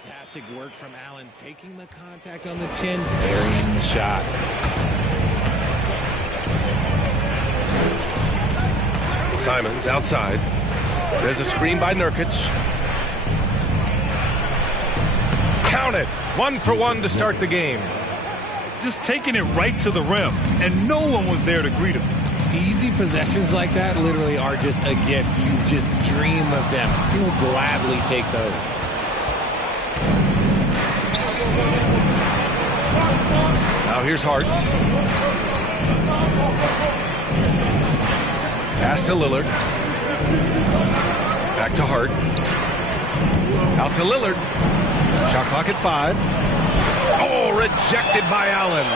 Fantastic work from Allen, taking the contact on the chin, burying the shot. Simons outside. There's a screen by Nurkic. Count it. 1 for 1 to start the game. Just taking it right to the rim, and no one was there to greet him. Easy possessions like that literally are just a gift. You just dream of them. He'll gladly take those. Now here's Hart. Pass to Lillard. Back to Hart. Out to Lillard. Shot clock at 5. Oh, rejected by Allen.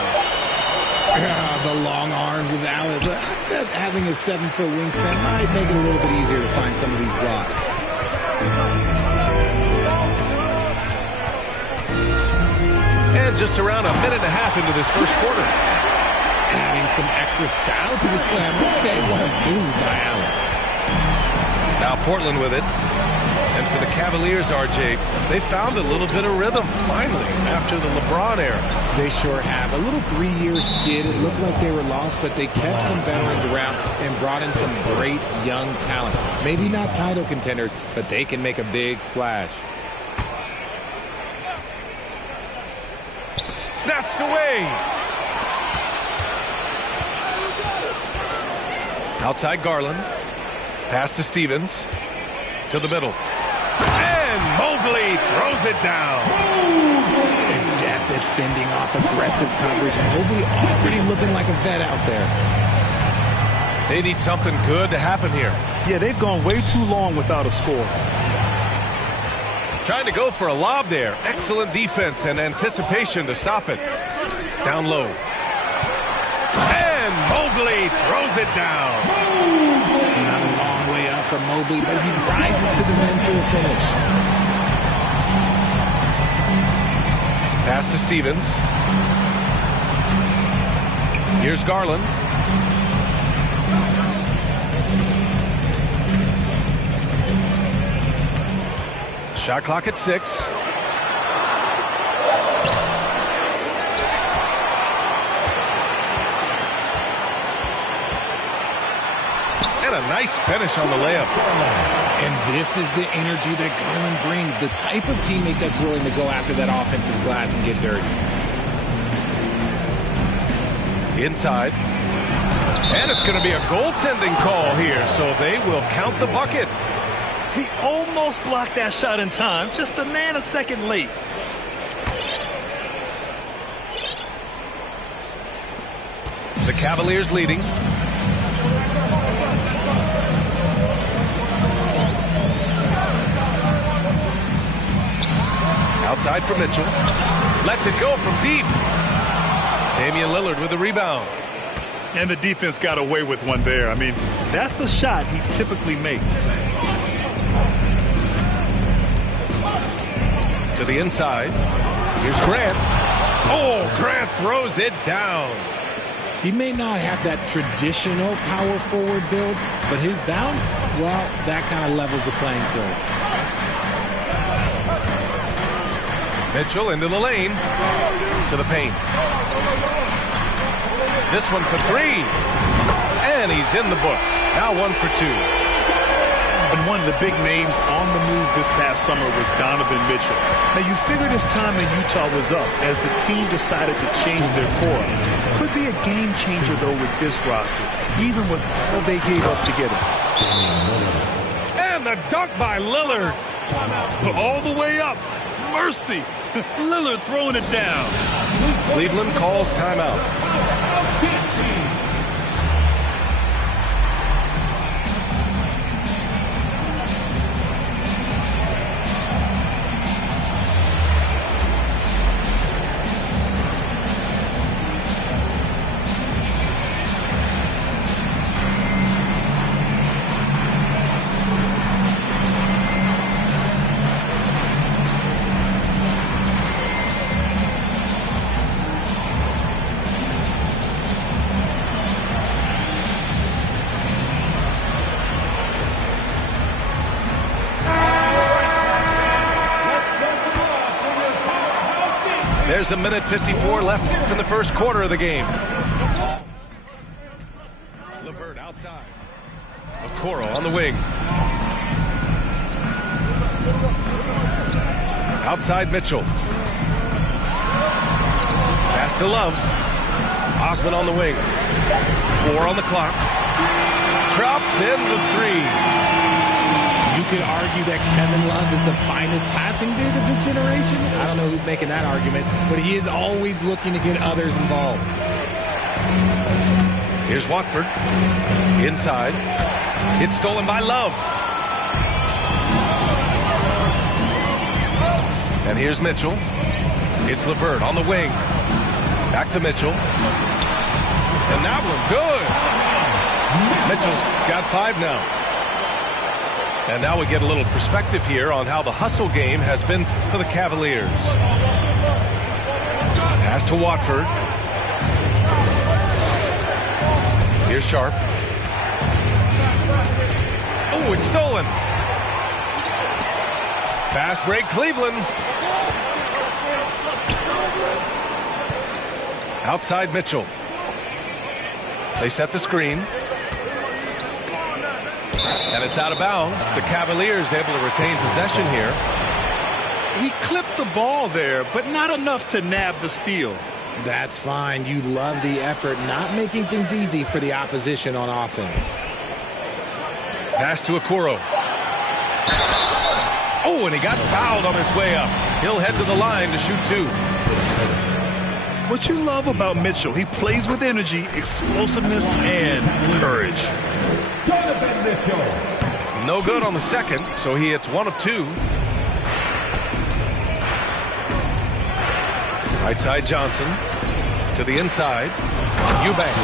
The long arms of Allen. I bet having a 7-foot wingspan might make it a little bit easier to find some of these blocks. And just around a minute and a half into this first quarter. Adding some extra style to the slam. Okay, what a move by Allen. Now Portland with it. And for the Cavaliers, RJ, they found a little bit of rhythm, finally, after the LeBron era. They sure have. A little 3-year skid. It looked like they were lost, but they kept some veterans around and brought in some great young talent. Maybe not title contenders, but they can make a big splash. Snatched away. Outside Garland. Pass to Stevens. To the middle. And Mobley throws it down. Adept at fending off aggressive coverage. Mobley already looking like a vet out there. They need something good to happen here. Yeah, they've gone way too long without a score. Trying to go for a lob there. Excellent defense and anticipation to stop it. Down low. And Mobley throws it down. Not a long way up for Mobley, but he rises to the rim for the finish. Pass to Stevens. Here's Garland. Shot clock at 6. And a nice finish on the layup. And this is the energy that Garland brings, the type of teammate that's willing to go after that offensive glass and get dirty. Inside. And it's going to be a goaltending call here, so they will count the bucket. He almost blocked that shot in time, just a nanosecond late. The Cavaliers leading. Outside for Mitchell. Lets it go from deep. Damian Lillard with the rebound. And the defense got away with one there. I mean, that's a shot he typically makes. To the inside. Here's Grant. Oh, Grant throws it down. He may not have that traditional power forward build, but his bounce, well, that kind of levels the playing field. Mitchell into the lane. To the paint. This one for 3. And he's in the books. Now 1 for 2. And one of the big names on the move this past summer was Donovan Mitchell. Now, you figured his time in Utah was up as the team decided to change their core. Could be a game changer, though, with this roster, even with all they gave up to get him. And the dunk by Lillard. All the way up. Mercy. Lillard throwing it down. Cleveland calls timeout. There's a minute 54 left in the first quarter of the game. LeVert outside. Okoro on the wing. Outside Mitchell. Pass to Love. Osman on the wing. 4 on the clock. Drops in the 3. You could argue that Kevin Love is the finest passing big of his generation. I don't know who's making that argument, but he is always looking to get others involved. Here's Watford. Inside. It's stolen by Love. And here's Mitchell. It's LeVert on the wing. Back to Mitchell. And that one good. Mitchell's got 5 now. And now we get a little perspective here on how the hustle game has been for the Cavaliers. Pass to Watford. Here's Sharp. Oh, it's stolen. Fast break, Cleveland. Outside Mitchell. They set the screen. And it's out of bounds. The Cavaliers able to retain possession here. He clipped the ball there, but not enough to nab the steal. That's fine. You love the effort, not making things easy for the opposition on offense. Pass to Okoro. Oh, and he got fouled on his way up. He'll head to the line to shoot 2. What you love about Mitchell, he plays with energy, explosiveness, and courage. No good on the second, so he hits 1 of 2. Right side Johnson to the inside. Eubanks.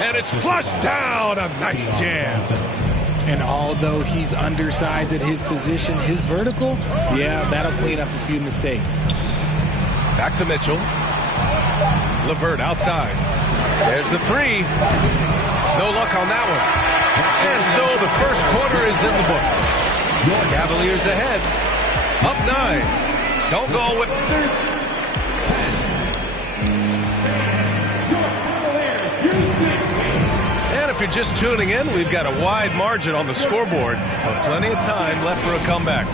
And it's flushed down. A nice jam. And although he's undersized at his position, his vertical, yeah, that'll clean up a few mistakes. Back to Mitchell. LeVert outside. There's the 3. No luck on that one. And so the first quarter is in the books. Cavaliers ahead. Up 9. Don't go with... And if you're just tuning in, we've got a wide margin on the scoreboard, but plenty of time left for a comeback.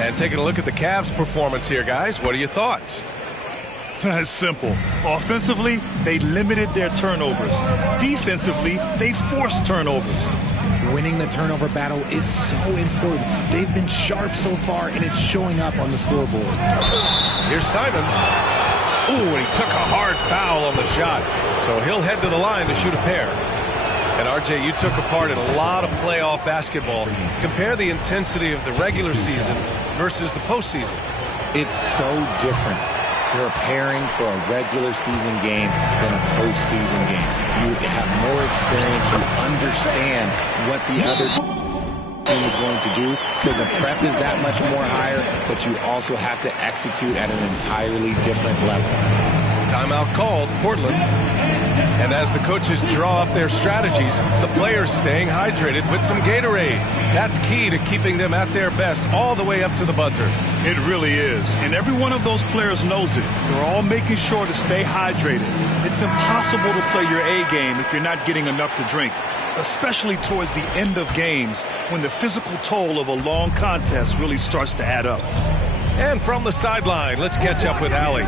And taking a look at the Cavs' performance here, guys, what are your thoughts? It's simple. Offensively, they limited their turnovers. Defensively, they forced turnovers. Winning the turnover battle is so important. They've been sharp so far, and it's showing up on the scoreboard. Here's Simons. Ooh, and he took a hard foul on the shot. So he'll head to the line to shoot a pair. And RJ, you took a part in a lot of playoff basketball. Compare the intensity of the regular season versus the postseason. It's so different. You're preparing for a regular season game than a postseason game. You have more experience. You understand what the other team is going to do. So the prep is that much more higher, but you also have to execute at an entirely different level. Timeout called, Portland. And as the coaches draw up their strategies, the players staying hydrated with some Gatorade. That's key to keeping them at their best all the way up to the buzzer. It really is. And every one of those players knows it. They're all making sure to stay hydrated. It's impossible to play your A game if you're not getting enough to drink, especially towards the end of games when the physical toll of a long contest really starts to add up. And from the sideline, let's catch up with Allie.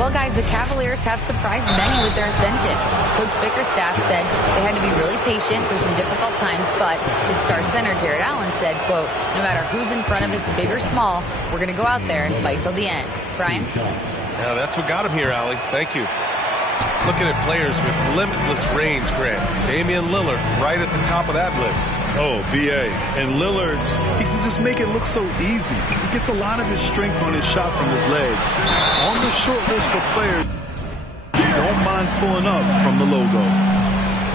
Well, guys, the Cavaliers have surprised many with their ascension. Coach Bickerstaff said they had to be really patient through some difficult times, but his star center, Jared Allen, said, quote, no matter who's in front of us, big or small, we're going to go out there and fight till the end. Brian? Yeah, that's what got him here, Allie. Thank you. Looking at players with limitless range, Grant. Damian Lillard right at the top of that list. Oh, B.A. And Lillard, he can just make it look so easy. He gets a lot of his strength on his shot from his legs. On the short list for players, you don't mind pulling up from the logo.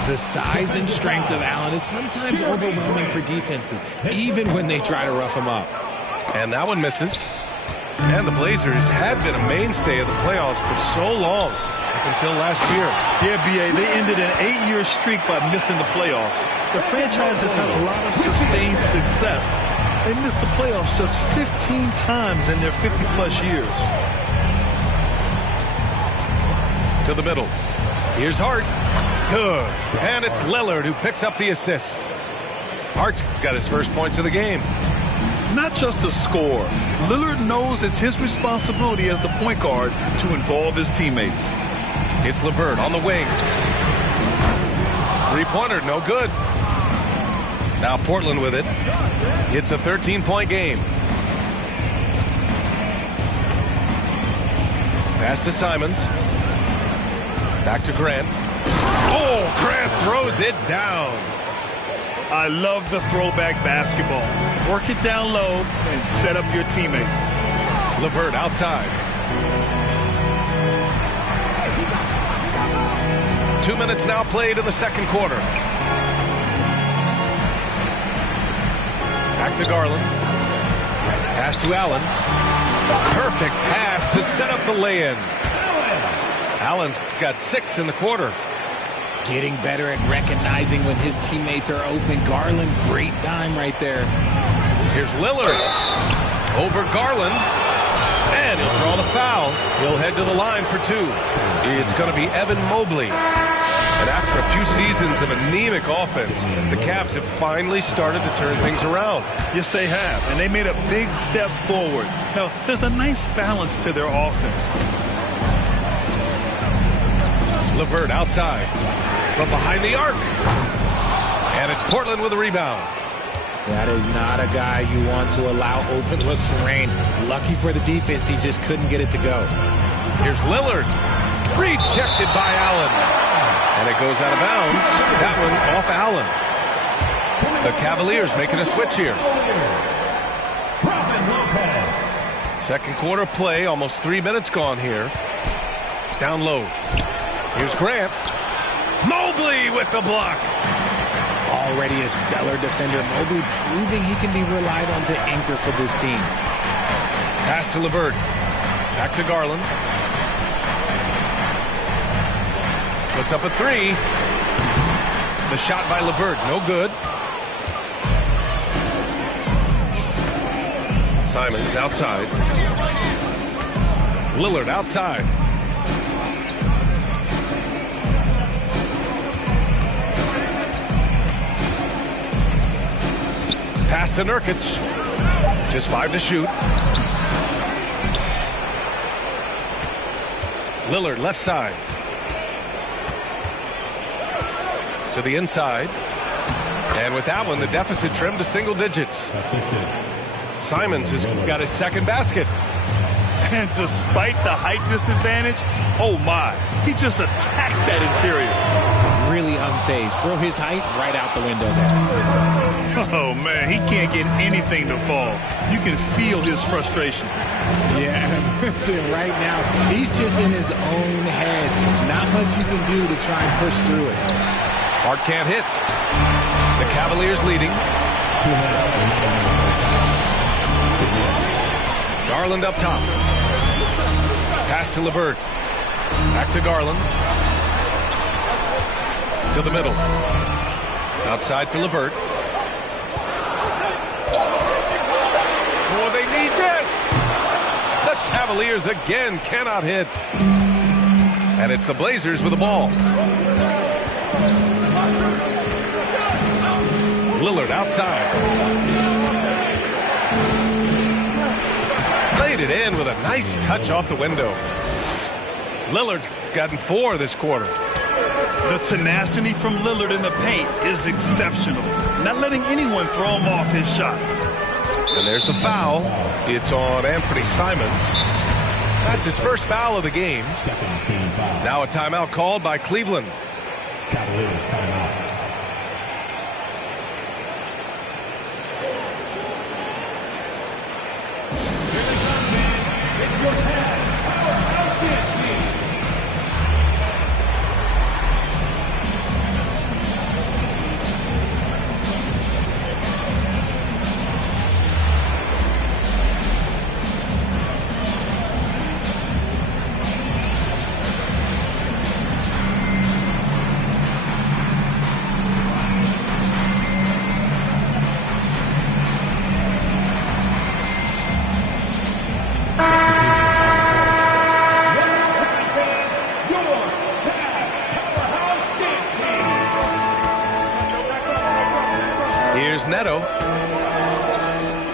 The size and strength of Allen is sometimes overwhelming for defenses, even when they try to rough him up. And that one misses. And the Blazers had been a mainstay of the playoffs for so long. Until last year. Yeah, B.A., they ended an 8-year streak by missing the playoffs. The franchise has had a lot of sustained success, They missed the playoffs just 15 times in their 50-plus years. To the middle. Here's Hart. Good. And it's Lillard who picks up the assist. Hart's got his first points of the game. Not just to score. Lillard knows it's his responsibility as the point guard to involve his teammates. It's LeVert on the wing. Three-pointer, no good. Now Portland with it. It's a 13-point game. Pass to Simons. Back to Grant. Oh, Grant throws it down. I love the throwback basketball. Work it down low and set up your teammate. LeVert outside. 2 minutes now played in the second quarter. Back to Garland. Pass to Allen. Perfect pass to set up the lay-in. Allen's got 6 in the quarter. Getting better at recognizing when his teammates are open. Garland, great dime right there. Here's Lillard. Over Garland. And he'll draw the foul. He'll head to the line for 2. It's going to be Evan Mobley. And after a few seasons of anemic offense, the Cavs have finally started to turn things around. Yes, they have. And they made a big step forward. Now, there's a nice balance to their offense. LeVert outside. From behind the arc. And it's Portland with a rebound. That is not a guy you want to allow open looks from range. Lucky for the defense, he just couldn't get it to go. Here's Lillard. Rejected by Allen. And it goes out of bounds. That one off Allen. The Cavaliers making a switch here. Second quarter play, almost 3 minutes gone here. Down low. Here's Grant. Mobley with the block. Already a stellar defender. Mobley proving he can be relied on to anchor for this team. Pass to LeVert. Back to Garland. Puts up a 3. The shot by LeVert, no good. Simons outside. Lillard outside. Pass to Nurkic. Just 5 to shoot. Lillard left side. To the inside. And with that one, the deficit trimmed to single digits. Simons has got his second basket. And despite the height disadvantage, oh my, he just attacks that interior. Really unfazed. Throw his height right out the window there. Oh man, he can't get anything to fall. You can feel his frustration. Yeah, right now, he's just in his own head. Not much you can do to try and push through it. Hart can't hit. The Cavaliers leading. Garland up top. Pass to LeVert. Back to Garland. To the middle. Outside for LeVert. Oh, they need this. The Cavaliers again cannot hit. And it's the Blazers with the ball. Lillard outside. Laid it in with a nice touch off the window. Lillard's gotten 4 this quarter. The tenacity from Lillard in the paint is exceptional. Not letting anyone throw him off his shot. And there's the foul. It's on Anthony Simons. That's his first foul of the game. Now a timeout called by Cleveland. Cavaliers timeout.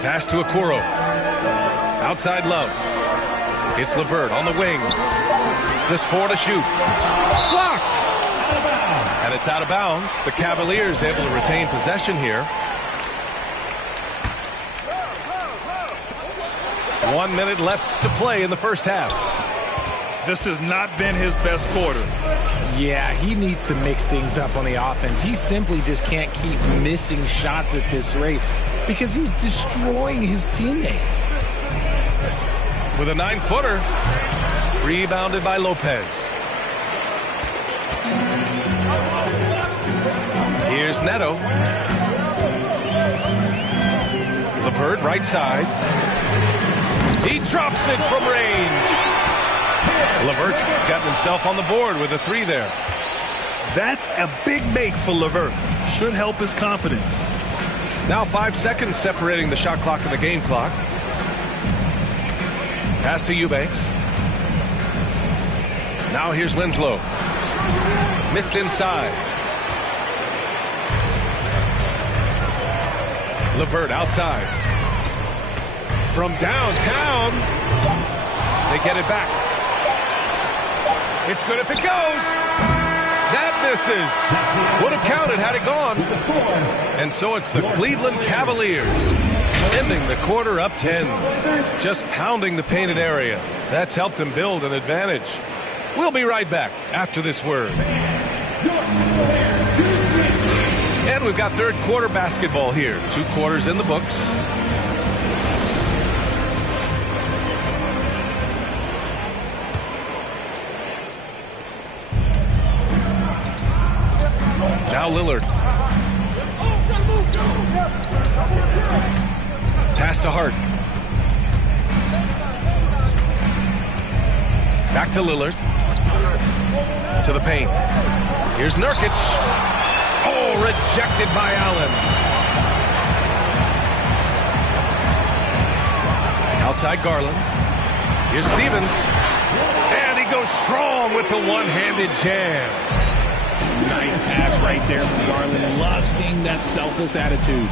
Pass to Okoro. Outside Love. It's LeVert on the wing. Just 4 to shoot. Blocked! And it's out of bounds. The Cavaliers able to retain possession here. 1 minute left to play in the first half. This has not been his best quarter. Yeah, he needs to mix things up on the offense. He simply just can't keep missing shots at this rate because he's destroying his teammates. With a 9-footer, rebounded by Lopez. Here's Neto. LeVert, right side. He drops it from range. LeVert's gotten himself on the board with a 3 there. That's a big make for LeVert. Should help his confidence. Now 5 seconds separating the shot clock and the game clock. Pass to Eubanks. Now here's Winslow. Missed inside. LeVert outside. From downtown. They get it back. It's good if it goes. That misses. Would have counted had it gone. And so it's the Cleveland Cavaliers ending the quarter up 10. Just pounding the painted area. That's helped them build an advantage. We'll be right back after this word. And we've got third quarter basketball here. 2 quarters in the books. Now Lillard. Pass to Hart. Back to Lillard. To the paint. Here's Nurkic. Oh, rejected by Allen. Outside Garland. Here's Stevens. And he goes strong with the one-handed jam. Nice pass right there from Garland. Love seeing that selfless attitude.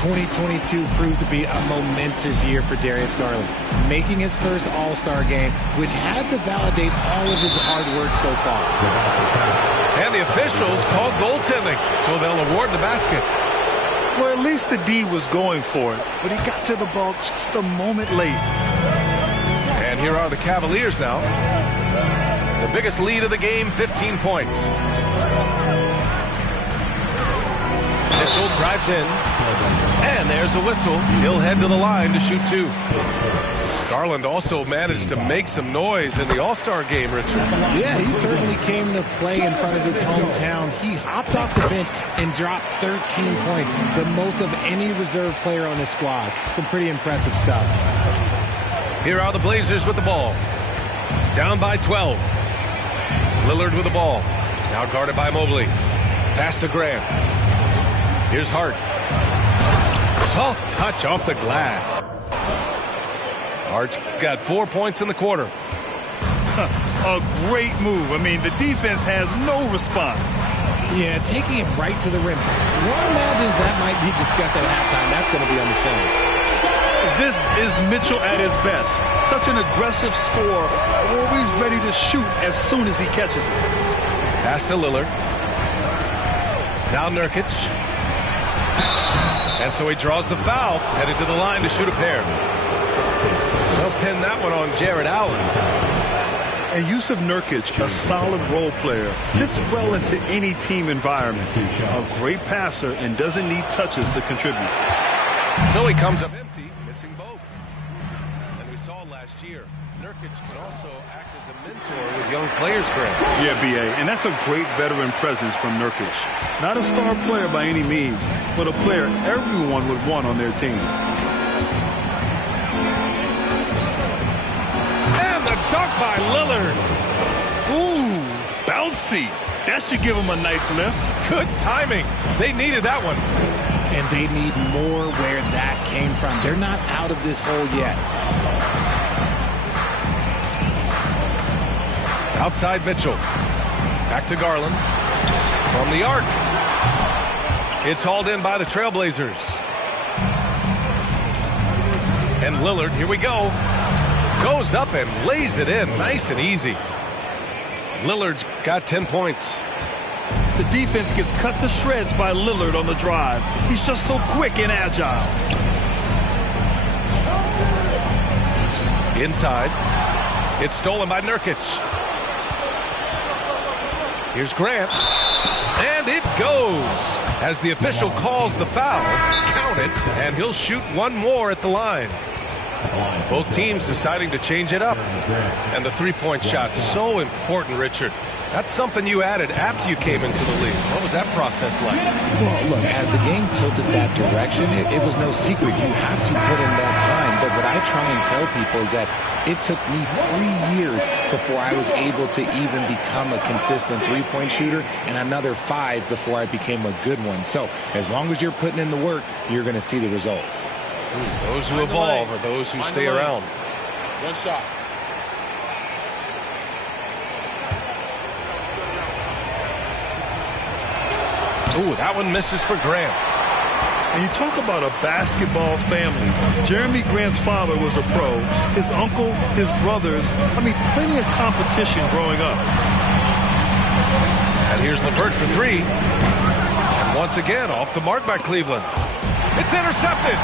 2022 proved to be a momentous year for Darius Garland, making his first All-Star game, which had to validate all of his hard work so far. And the officials called goaltending, so they'll award the basket. Well, at least the D was going for it, but he got to the ball just a moment late. And here are the Cavaliers now. The biggest lead of the game, 15 points. Mitchell drives in. And there's a whistle. He'll head to the line to shoot 2. Garland also managed to make some noise in the All-Star game, Richard. Yeah, he certainly came to play in front of his hometown. He hopped off the bench and dropped 13 points, the most of any reserve player on his squad. Some pretty impressive stuff. Here are the Blazers with the ball. Down by 12. Lillard with the ball. Now guarded by Mobley. Pass to Grant. Here's Hart. Soft touch off the glass. Hart's got 4 points in the quarter. A great move. I mean, the defense has no response. Yeah, taking it right to the rim. One imagines that might be discussed at halftime. That's going to be on the film. This is Mitchell at his best. Such an aggressive scorer, always ready to shoot as soon as he catches it. Pass to Lillard. Now Nurkic. And so he draws the foul, headed to the line to shoot a pair. They'll pin that one on Jared Allen. And Yusuf Nurkic, a solid role player, fits well into any team environment. A great passer and doesn't need touches to contribute. So he comes up empty, missing both. And we saw last year, Nurkic can also act as a mentor with young players, Grant. Yeah, B.A., and that's a great veteran presence from Nurkic. Not a star player by any means, but a player everyone would want on their team. And the dunk by Lillard. Ooh, bouncy. That should give him a nice lift. Good timing. They needed that one. And they need more where that came from. They're not out of this hole yet. Outside Mitchell. Back to Garland. From the arc. It's hauled in by the Trailblazers. And Lillard, here we go. Goes up and lays it in. Nice and easy. Lillard's got 10 points. The defense gets cut to shreds by Lillard on the drive. He's just so quick and agile. Inside. It's stolen by Nurkic. Here's Grant. And it goes. As the official calls the foul, count it, and he'll shoot one more at the line. Both teams deciding to change it up. And the three-point shot, so important, Richard. That's something you added after you came into the league. What was that process like? Well, look, as the game tilted that direction, it was no secret. You have to put in that time. But what I try and tell people is that it took me 3 years before I was able to even become a consistent three-point shooter, and another 5 before I became a good one. So as long as you're putting in the work, you're going to see the results. Those who evolve are those who stay around. One shot. Ooh, that one misses for Grant. And you talk about a basketball family. Jeremy Grant's father was a pro. His uncle, his brothers. I mean, plenty of competition growing up. And here's LeVert for three. And once again, off the mark by Cleveland. It's intercepted.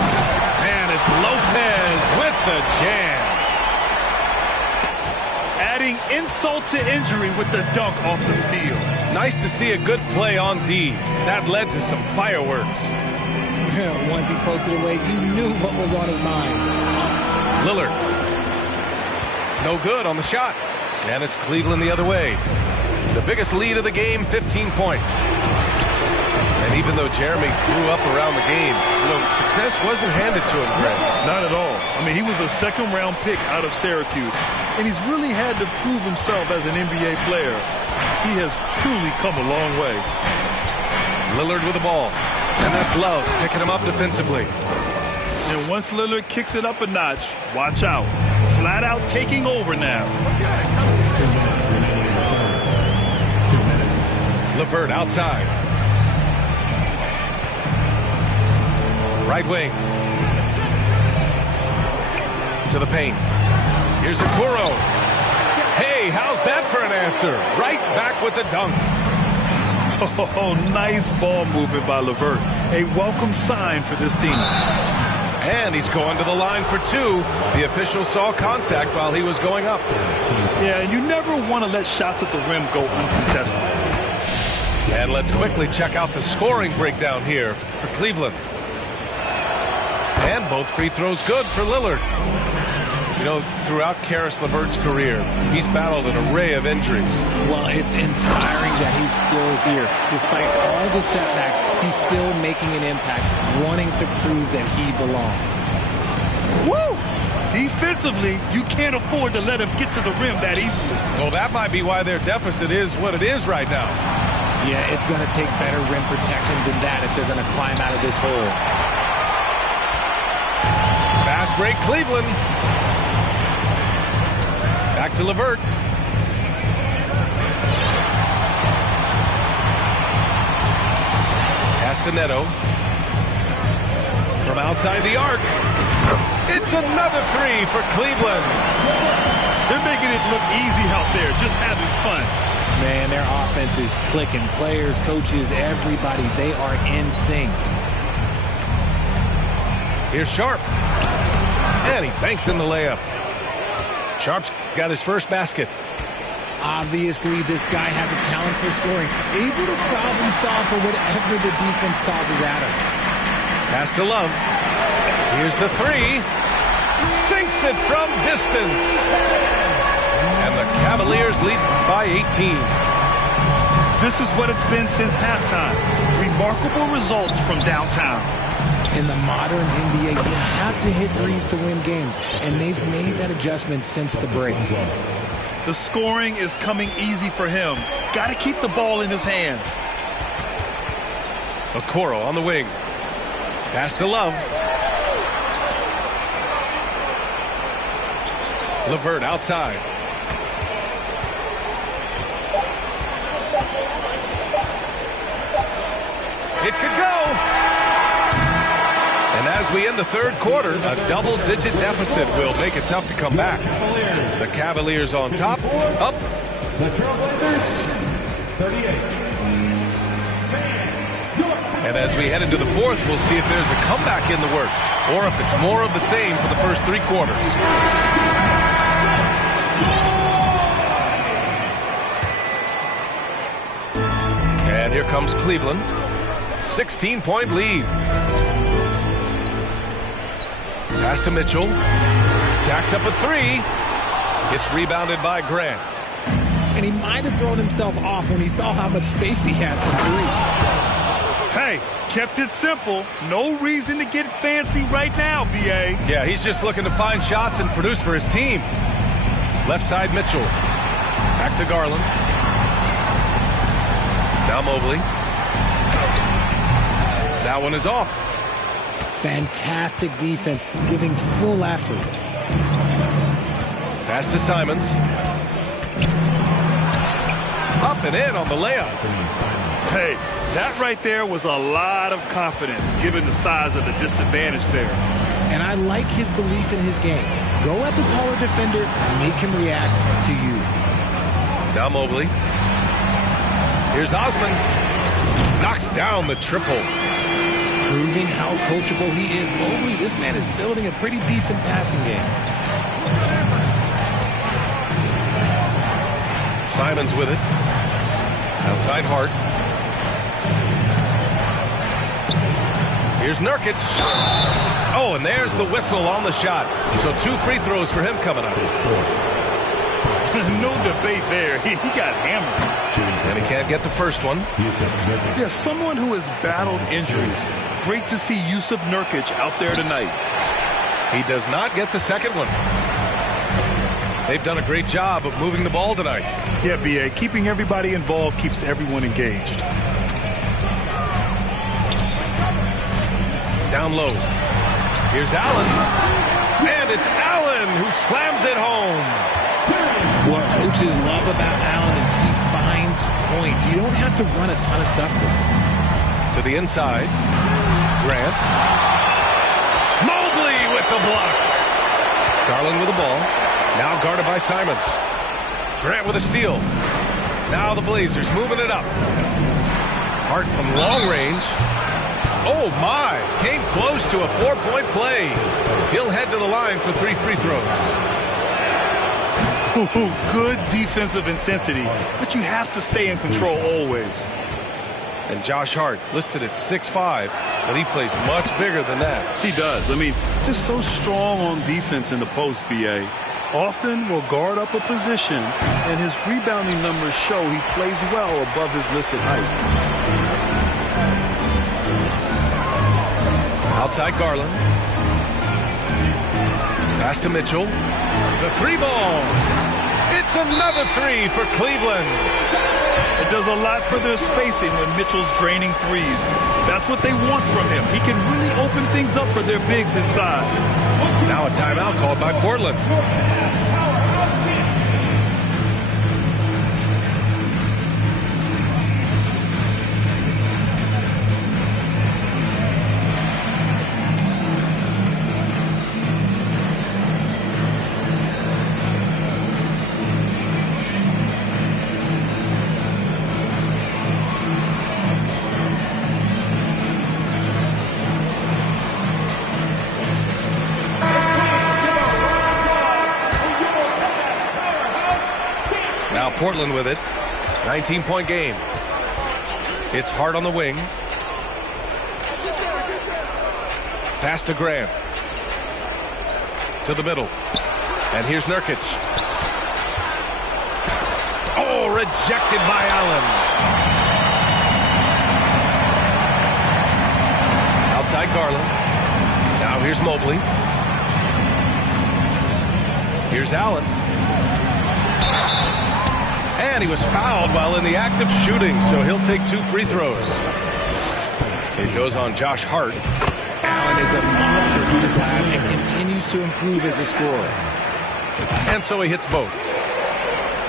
And it's Lopez with the jam. Adding insult to injury with the dunk off the steal. Nice to see a good play on D. That led to some fireworks. Once he poked it away, you knew what was on his mind. Lillard. No good on the shot. And it's Cleveland the other way. The biggest lead of the game, 15 points. And even though Jeremy grew up around the game, success wasn't handed to him, Greg. Not at all. I mean, he was a second-round pick out of Syracuse, and he's really had to prove himself as an NBA player. He has truly come a long way. Lillard with the ball. And that's Love picking him up defensively. And once Lillard kicks it up a notch, watch out. Flat out taking over now. LeVert outside. Right wing. To the paint. Here's Okoro. Hey, how's that for an answer? Right back with the dunk. Oh, nice ball movement by LeVert. A welcome sign for this team. And he's going to the line for two. The official saw contact while he was going up. Yeah, you never want to let shots at the rim go uncontested. And let's quickly check out the scoring breakdown here for Cleveland. And both free throws good for Lillard. You know, throughout Karis LeVert's career, he's battled an array of injuries. Well, it's inspiring that he's still here. Despite all the setbacks, he's still making an impact, wanting to prove that he belongs. Woo! Defensively, you can't afford to let him get to the rim that easily. Well, that might be why their deficit is what it is right now. Yeah, it's going to take better rim protection than that if they're going to climb out of this hole. Fast break, Cleveland. Back to LeVert. Pass to Neto. From outside the arc. It's another three for Cleveland. They're making it look easy out there, just having fun. Man, their offense is clicking. Players, coaches, everybody, they are in sync. Here's Sharp. And he banks in the layup. Sharp's got his first basket. Obviously, this guy has a talent for scoring, able to problem solve for whatever the defense tosses at him. Pass to Love. Here's the three. Sinks it from distance. And the Cavaliers lead by 18. This is what it's been since halftime. Remarkable results from downtown. In the modern NBA, you have to hit threes to win games, and they've made that adjustment since the break. The scoring is coming easy for him. Got to keep the ball in his hands. Okoro on the wing. Pass to Love. LeVert outside. It could go. And as As we end the third quarter, a double-digit deficit will make it tough to come back. The Cavaliers on top, up. The Trailblazers, 38. And as we head into the fourth, we'll see if there's a comeback in the works or if it's more of the same for the first three quarters. And here comes Cleveland. 16-point lead. Pass to Mitchell. Jacks up a three. It's rebounded by Grant. And he might have thrown himself off when he saw how much space he had for three. Hey, kept it simple. No reason to get fancy right now, B.A. Yeah, he's just looking to find shots and produce for his team. Left side, Mitchell. Back to Garland. Now Mobley. That one is off. Fantastic defense, giving full effort. Pass to Simons. Up and in on the layup. Hey, that right there was a lot of confidence given the size of the disadvantage there. And I like his belief in his game. Go at the taller defender, make him react to you. Now Mobley. Here's Osman. Knocks down the triple. Proving how coachable he is. Mobley, this man is building a pretty decent passing game. Simons with it. Outside Hart. Here's Nurkic. Oh, and there's the whistle on the shot. So 2 free throws for him coming up. No debate there. He got hammered. And he can't get the first one. Yeah, someone who has battled injuries. Great to see Yusuf Nurkic out there tonight. He does not get the second one. They've done a great job of moving the ball tonight. Yeah, B.A. Keeping everybody involved keeps everyone engaged. Down low. Here's Allen. And it's Allen who slams it home. What coaches love about Allen is he finds points. You don't have to run a ton of stuff for him. To the inside. Grant. Mobley with the block. Garland with the ball. Now guarded by Simons. Grant with a steal. Now the Blazers moving it up. Hart from long range. Oh, my. Came close to a 4-point play. He'll head to the line for 3 free throws. Good defensive intensity, but you have to stay in control always. And Josh Hart listed at 6'5", but he plays much bigger than that. He does. I mean, just so strong on defense in the post, B.A. Often will guard up a position, and his rebounding numbers show he plays well above his listed height. Outside Garland. Pass to Mitchell. The 3 ball. It's another 3 for Cleveland. It does a lot for their spacing when Mitchell's draining threes. That's what they want from him. He can really open things up for their bigs inside. Now a timeout called by Portland. Portland with it. 19-point game. It's Hart on the wing. Pass to Grant. To the middle. And here's Nurkic. Oh, rejected by Allen. Outside Garland. Now here's Mobley. Here's Allen. And he was fouled while in the act of shooting, so he'll take 2 free throws. It goes on Josh Hart. Allen is a monster on the glass and continues to improve as a scorer. And so he hits both.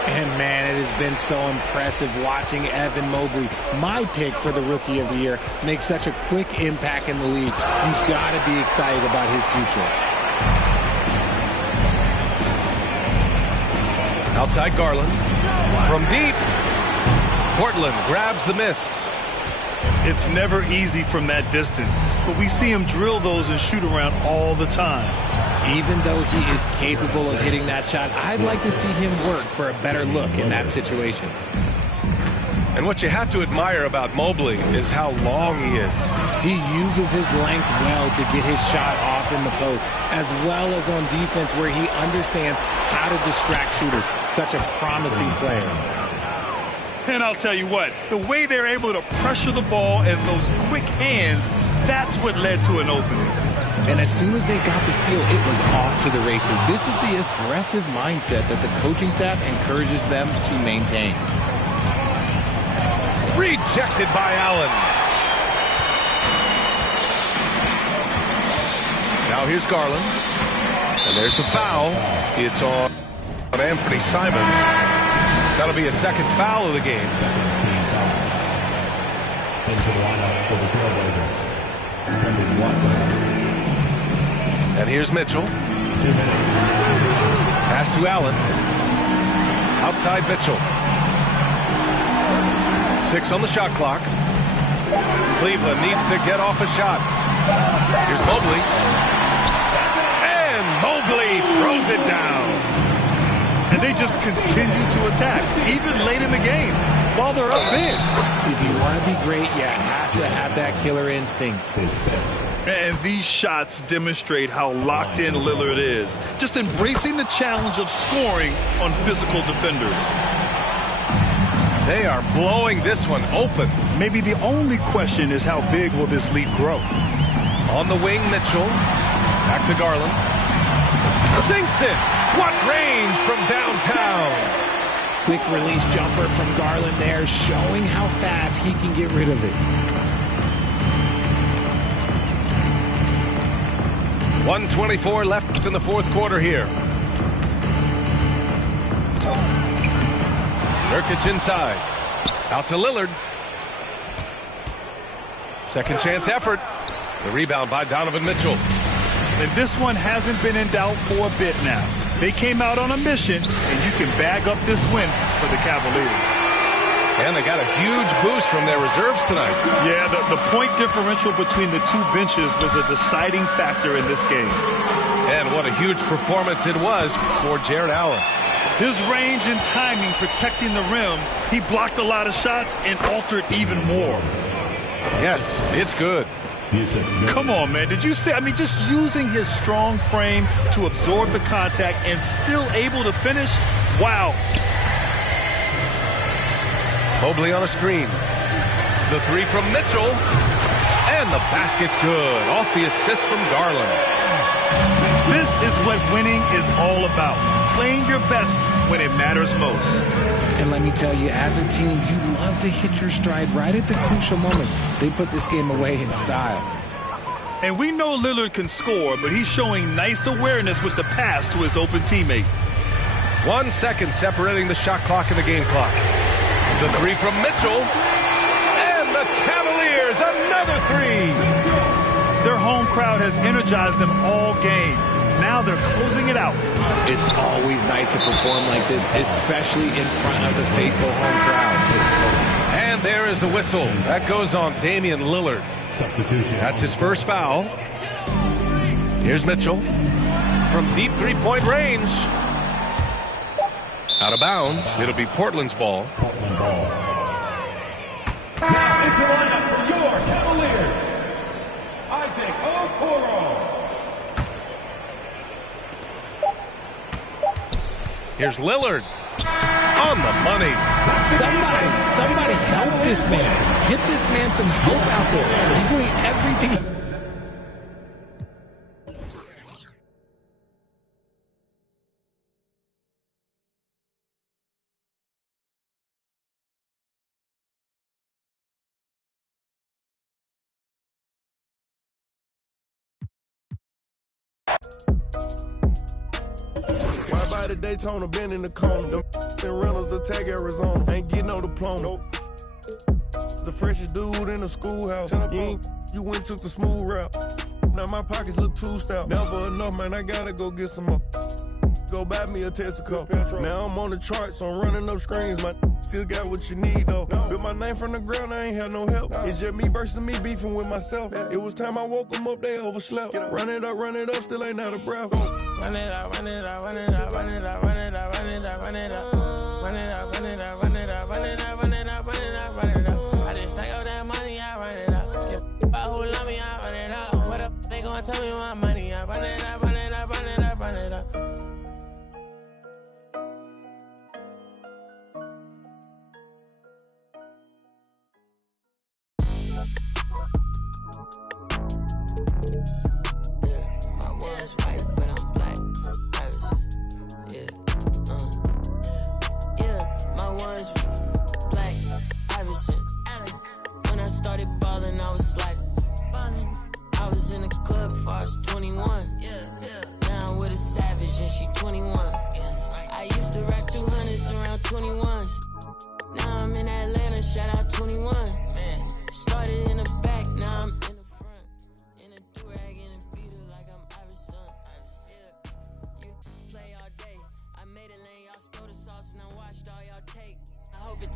And man, it has been so impressive watching Evan Mobley, my pick for the Rookie of the Year, make such a quick impact in the league. You've got to be excited about his future. Outside Garland. From deep. Portland grabs the miss. It's never easy from that distance, but we see him drill those and shoot around all the time. Even though he is capable of hitting that shot, I'd like to see him work for a better look in that situation. And what you have to admire about Mobley is how long he is. He uses his length well to get his shot off in the post, as well as on defense where he understands how to distract shooters. Such a promising player. And I'll tell you what, the way they're able to pressure the ball and those quick hands, that's what led to an opening. And as soon as they got the steal, it was off to the races. This is the aggressive mindset that the coaching staff encourages them to maintain. Rejected by Allen. Now here's Garland. And there's the foul. It's on Anthony Simons. That'll be a second foul of the game. Into the lineup for the Trailblazers. And here's Mitchell. 2 minutes. Pass to Allen. Outside Mitchell. 6 on the shot clock. Cleveland needs to get off a shot. Here's Mobley. And Mobley throws it down. And they just continue to attack, even late in the game, while they're up big. If you want to be great, you have to have that killer instinct. And these shots demonstrate how locked in Lillard is, just embracing the challenge of scoring on physical defenders. They are blowing this one open. Maybe the only question is how big will this lead grow? On the wing, Mitchell. Back to Garland. Sinks it. What range from downtown. Quick release jumper from Garland there, showing how fast he can get rid of it. 1:24 left in the fourth quarter here. Nurkic inside. Out to Lillard. Second chance effort. The rebound by Donovan Mitchell. And this one hasn't been in doubt for a bit now. They came out on a mission, and you can bag up this win for the Cavaliers. And they got a huge boost from their reserves tonight. Yeah, the point differential between the two benches was a deciding factor in this game. And what a huge performance it was for Jared Allen. His range and timing protecting the rim, he blocked a lot of shots and altered even more. Yes, it's good. Come on, man. Did you see? I mean, just using his strong frame to absorb the contact and still able to finish. Wow. Mobley on a screen. The three from Mitchell. And the basket's good. Off the assist from Garland. This is what winning is all about. Playing your best when it matters most. And let me tell you, as a team, you love to hit your stride right at the crucial moments. They put this game away in style. And we know Lillard can score, but he's showing nice awareness with the pass to his open teammate. 1 second separating the shot clock and the game clock. The three from Mitchell. And the Cavaliers, another three. Their home crowd has energized them all game. Now they're closing it out. It's always nice to perform like this, especially in front of the faithful home crowd. And there is the whistle. That goes on Damian Lillard. Substitution. That's his first foul. Here's Mitchell from deep three-point range. Out of bounds. It'll be Portland's ball. Portland ball. Now into the lineup for your Cavaliers, Isaac Okoro. Here's Lillard. On the money. Somebody help this man. Get this man some help out there. He's doing everything. ride to Daytona, been in the corner. Them rentals attack Arizona. Ain't getting no diploma. Nope. The freshest dude in the schoolhouse. You went took the smooth route. Now my pockets look too stout. Never enough, man, I gotta go get some more. Go buy me a Texaco. Now I'm on the charts, so I'm running up screens. My still got what you need, though. Built my name from the ground, I ain't had no help. It's just me versus me beefing with myself. It was time I woke them up, they overslept. Run it up, still ain't out of breath. Run it up, run it up, run it up, run it up, run it up, run it up, run it up. Run it up, run it up, run it up, run it up, run it up, run it up, run it up. I just stack up that money, I run it up. Who love me, I run it up. What up? They gon' tell me my money, I run it up, run it up, run it up, run it up.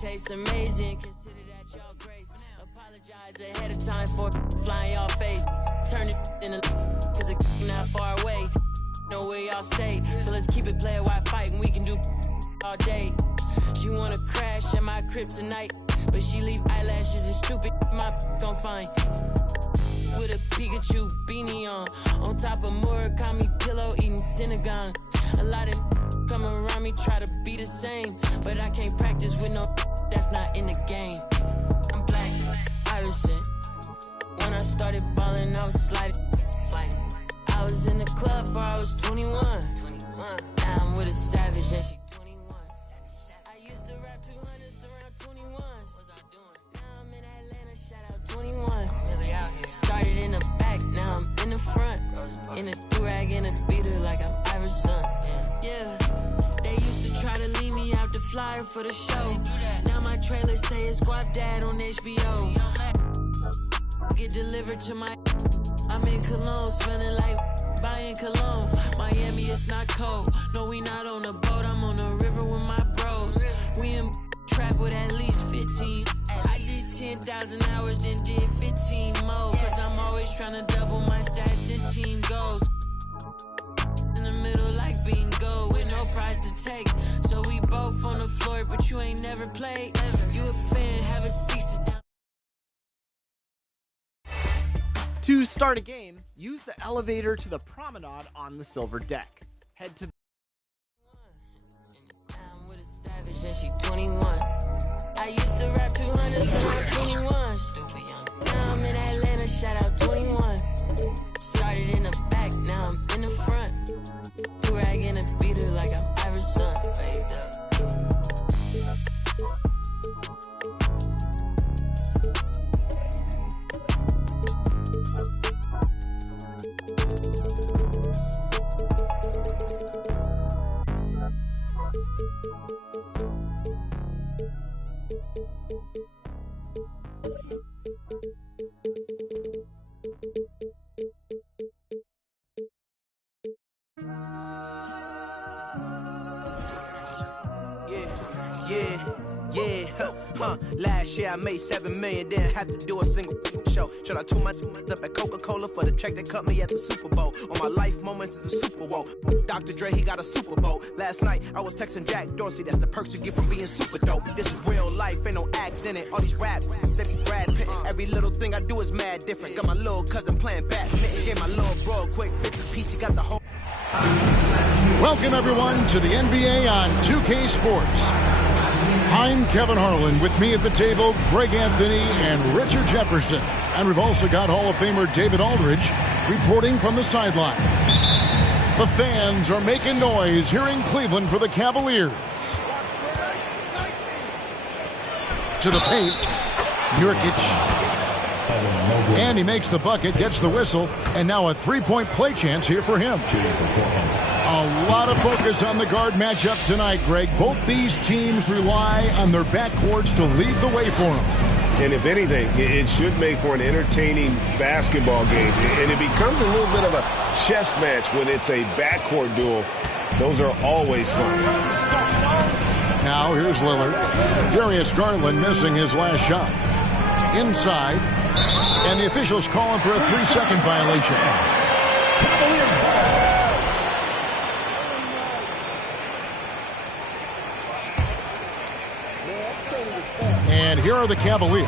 Tastes amazing, consider that y'all grace. Apologize ahead of time for flying y'all face. Turn it in a cause it's not far away. Know where y'all stay, so let's keep it player while fighting. We can do all day. She wanna crash at my crib tonight, but she leave eyelashes and stupid my gon' find. With a Pikachu beanie on top of Murakami pillow eating Synagogue. A lot of come around me try to be the same, but I can't practice with no that's not in the game. I'm black, Irishman. When I started balling, I was sliding. I was in the club before I was 21. Now I'm with a savage and she 21. I used to rap 200s around 21s. What's I doing? Now I'm in Atlanta, shout out 21. I'm really out here. Started in the back, now I'm in the front. In a do-rag and a beater like I'm Irish son. Yeah. They used to try to leave me out the flyer for the show. Now my trailer say it's Guap Dad on HBO. Get delivered to my I'm in Cologne, smelling like buying cologne. Miami, it's not cold. No, we not on a boat. I'm on the river with my bros. We in trap with at least 15. I did 10,000 hours, then did 15 more. Cause I'm always trying to double my stats and team goals. In the middle like bingo, with no prize to take. So we both on the floor, but you ain't never played. You a fan, have a seat, sit down. To start a game, use the elevator to the promenade on the silver deck. Head to I'm with a savage and she 21. I used to rap 200s around 21. Stupid young. Now I'm in Atlanta, shout out 21. Started in the back, now I'm in the front. Do-rag and a beater like I'm Irish son. Waved up. Last year I made $7 million, didn't have to do a single show. Shout out to my up at Coca-Cola for the check that cut me at the Super Bowl. All my life moments is a Super Bowl. Dr. Dre, he got a Super Bowl. Last night I was texting Jack Dorsey, that's the perks you get from being super dope. This is real life, ain't no act in it. All these rap, they be Brad Pitt. Every little thing I do is mad different. Got my little cousin playing badminton. Gave my little bro a quick 50 piece, he got the whole... Welcome everyone to the NBA on 2K Sports. I'm Kevin Harlan. With me at the table, Greg Anthony and Richard Jefferson. And we've also got Hall of Famer David Aldridge reporting from the sideline. The fans are making noise here in Cleveland for the Cavaliers. To the paint, Nurkic. And he makes the bucket, gets the whistle, and now a three-point play chance here for him. A lot of focus on the guard matchup tonight, Greg. Both these teams rely on their backcourts to lead the way for them. And if anything, it should make for an entertaining basketball game. And it becomes a little bit of a chess match when it's a backcourt duel. Those are always fun. Now here's Lillard. Darius Garland missing his last shot. Inside. And the officials calling for a 3-second violation. And here are the Cavaliers.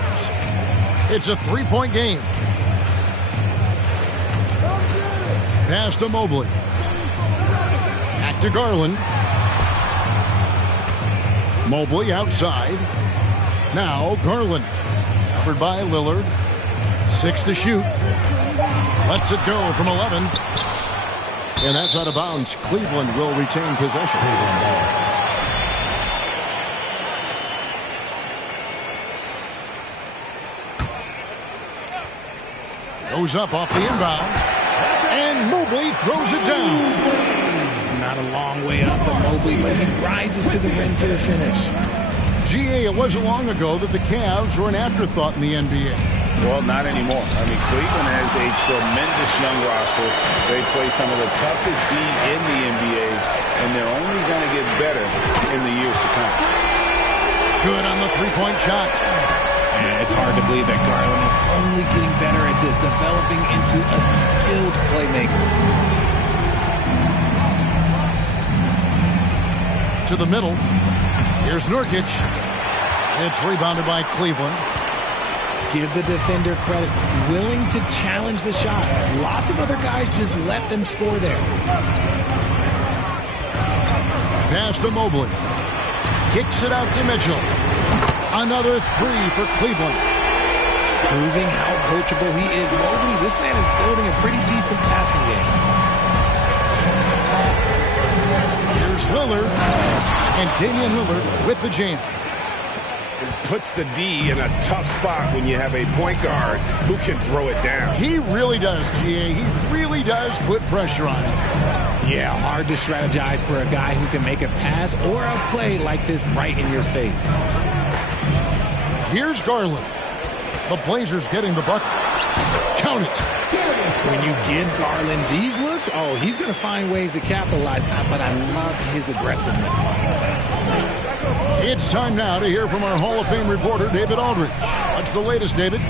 It's a 3-point game. Pass to Mobley. Back to Garland. Mobley outside. Now Garland. Covered by Lillard. 6 to shoot. Lets it go from 11. And that's out of bounds. Cleveland will retain possession. Goes up off the inbound. And Mobley throws it down. Not a long way up for Mobley, but he rises to the rim for the finish. GA, it wasn't long ago that the Cavs were an afterthought in the NBA. Well, not anymore. I mean, Cleveland has a tremendous young roster. They play some of the toughest D in the NBA, and they're only going to get better in the years to come. Good on the three-point shot. And it's hard to believe that Garland is only getting better at this, developing into a skilled playmaker. To the middle. Here's Nurkic. It's rebounded by Cleveland. Give the defender credit. Willing to challenge the shot. Lots of other guys just let them score there. Pass to Mobley. Kicks it out to Mitchell. Another three for Cleveland. Proving how coachable he is. Mobley, this man is building a pretty decent passing game. Here's Lillard. And Damian Lillard with the jam. It puts the D in a tough spot when you have a point guard who can throw it down. He really does, GA. He really does put pressure on him. Yeah, hard to strategize for a guy who can make a pass or a play like this right in your face. Here's Garland. The Blazers getting the bucket. Count it. When you give Garland these looks, oh, he's going to find ways to capitalize. But I love his aggressiveness. It's time now to hear from our Hall of Fame reporter, David Aldridge. What's the latest, David?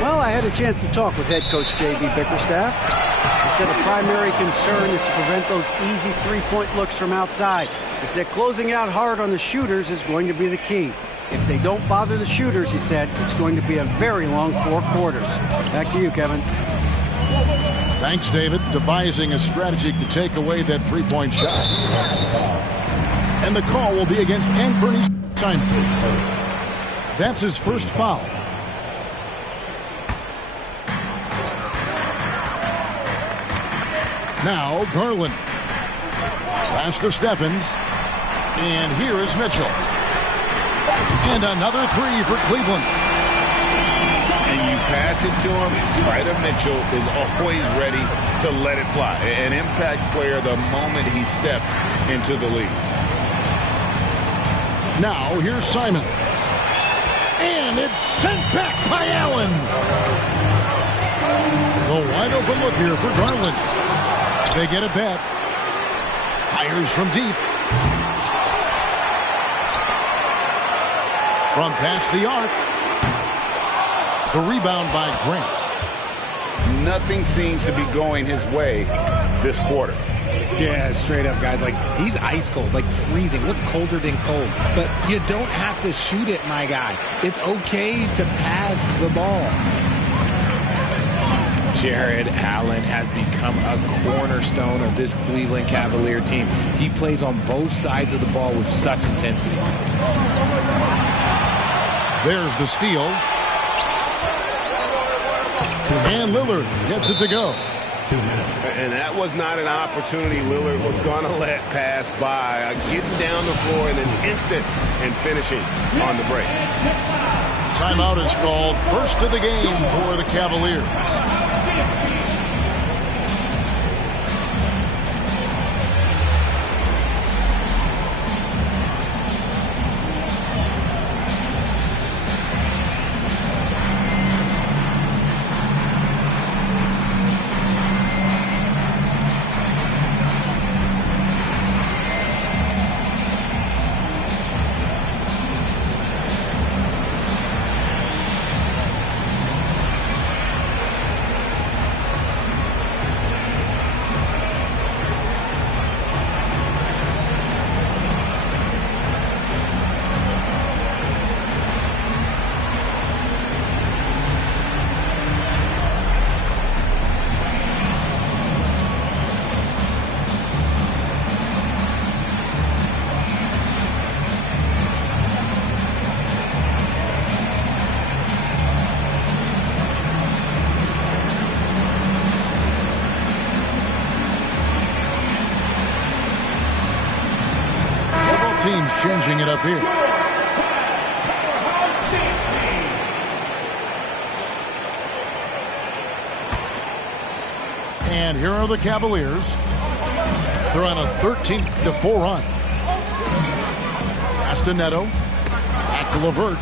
Well, I had a chance to talk with head coach J.B. Bickerstaff. He said the primary concern is to prevent those easy three-point looks from outside. He said closing out hard on the shooters is going to be the key. If they don't bother the shooters, he said, it's going to be a very long 4 quarters. Back to you, Kevin. Thanks, David. Devising a strategy to take away that three-point shot. And the call will be against Anthony Simon. That's his first foul. Now Garland. Pass to Stephens. And here is Mitchell. And another three for Cleveland. And you pass it to him, Spider Mitchell is always ready to let it fly. An impact player the moment he stepped into the league. Now here's Simon. And it's sent back by Allen. The wide open look here for Garland. They get it back. Fires from deep. From past the arc. The rebound by Grant. Nothing seems to be going his way this quarter. Yeah, straight up, guys. Like, he's ice cold, like freezing. What's colder than cold? But you don't have to shoot it, my guy. It's okay to pass the ball. Jared Allen has become a cornerstone of this Cleveland Cavalier team. He plays on both sides of the ball with such intensity. There's the steal. And Lillard gets it to go. And that was not an opportunity Lillard was going to let pass by. Getting down the floor in an instant and finishing on the break. Timeout is called. First of the game for the Cavaliers. teams changing it up here. And here are the Cavaliers. They're on a 13-4 run. Pass to Neto. Back to LeVert.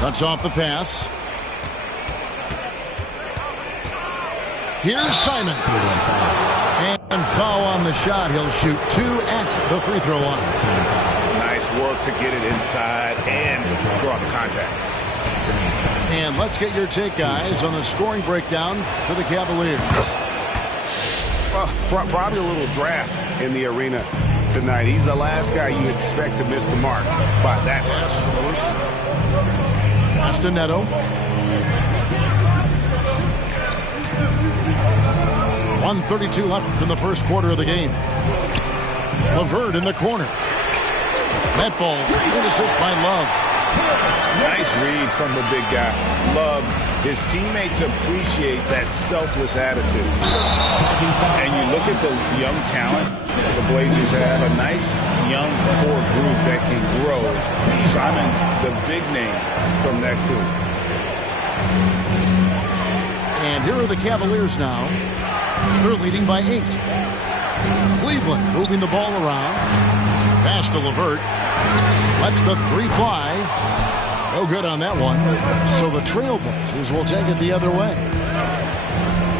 Cuts off the pass. Here's Simon. And foul on the shot. He'll shoot 2 at the free throw line. Nice work to get it inside and draw the contact. And let's get your take, guys, on the scoring breakdown for the Cavaliers. Well, probably a little draft in the arena tonight. He's the last guy you expect to miss the mark by that much. Absolutely. Pass to Neto. 1:32 left from the first quarter of the game. LeVert in the corner. Net ball. Good assist by Love. Nice read from the big guy. Love. His teammates appreciate that selfless attitude. And you look at the young talent the Blazers have, a nice young core group that can grow. Simon's the big name from that group. And here are the Cavaliers now. They're leading by 8. Cleveland moving the ball around. Pass to LeVert. Lets the 3 fly. No good on that one. So the Trailblazers will take it the other way.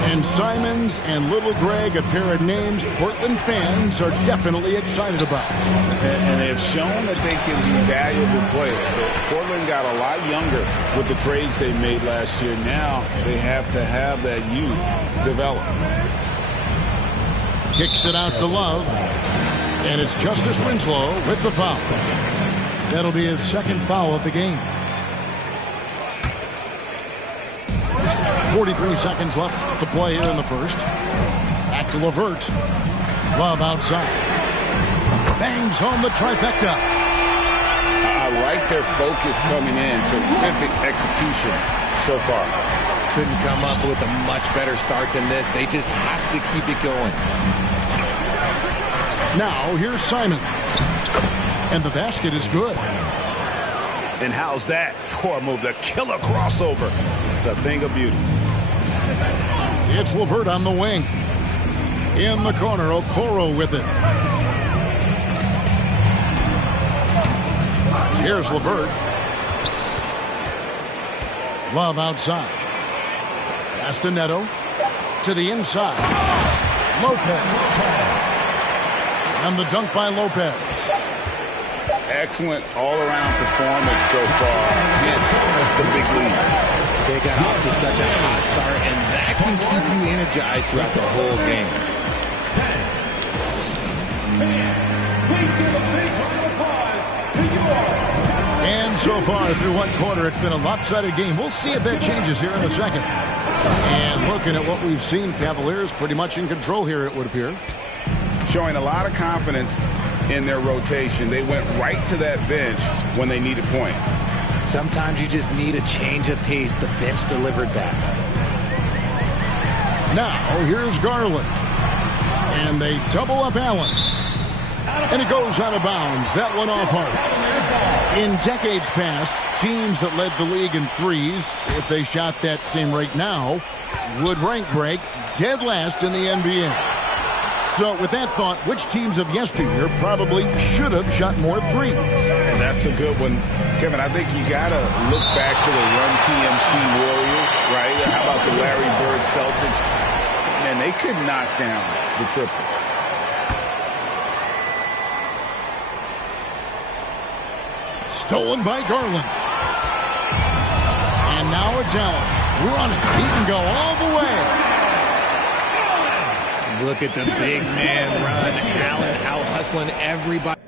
And Simons and Little Greg, a pair of names Portland fans are definitely excited about. And they've shown that they can be valuable players. Portland got a lot younger with the trades they made last year. Now they have to have that youth develop. Kicks it out to Love. And it's Justice Winslow with the foul. That'll be his second foul of the game. 43 seconds left to play here in the first. Back to LeVert. Love outside. Bangs home the trifecta. I like their focus coming in. Terrific execution so far. Couldn't come up with a much better start than this. They just have to keep it going. Now here's Simon. And the basket is good. And how's that for a move? The killer crossover. It's a thing of beauty. It's LeVert on the wing. In the corner, Okoro with it. Here's LeVert. Love outside. Pass to Neto. To the inside. Lopez. And the dunk by Lopez. Excellent all-around performance so far. Hence the big lead. They got off to such a hot start, and that can keep you energized throughout the whole game. And so far through one quarter, it's been a lopsided game. We'll see if that changes here in a second. And looking at what we've seen, Cavaliers pretty much in control here, it would appear. Showing a lot of confidence in their rotation. They went right to that bench when they needed points. Sometimes you just need a change of pace. The bench delivered that. Now, here's Garland. And they double up Allen. And it goes out of bounds. That one off hard. In decades past, teams that led the league in threes, if they shot that same rate now, would rank break dead last in the NBA. So with that thought, which teams of yesteryear probably should have shot more threes? And that's a good one. Kevin, I think you got to look back to the Run TMC Warriors, right? How about the Larry Bird Celtics? Man, they could knock down the triple. Stolen by Garland. And now it's Allen. Running. He can go all the way. Look at the big man run. Allen out hustling everybody.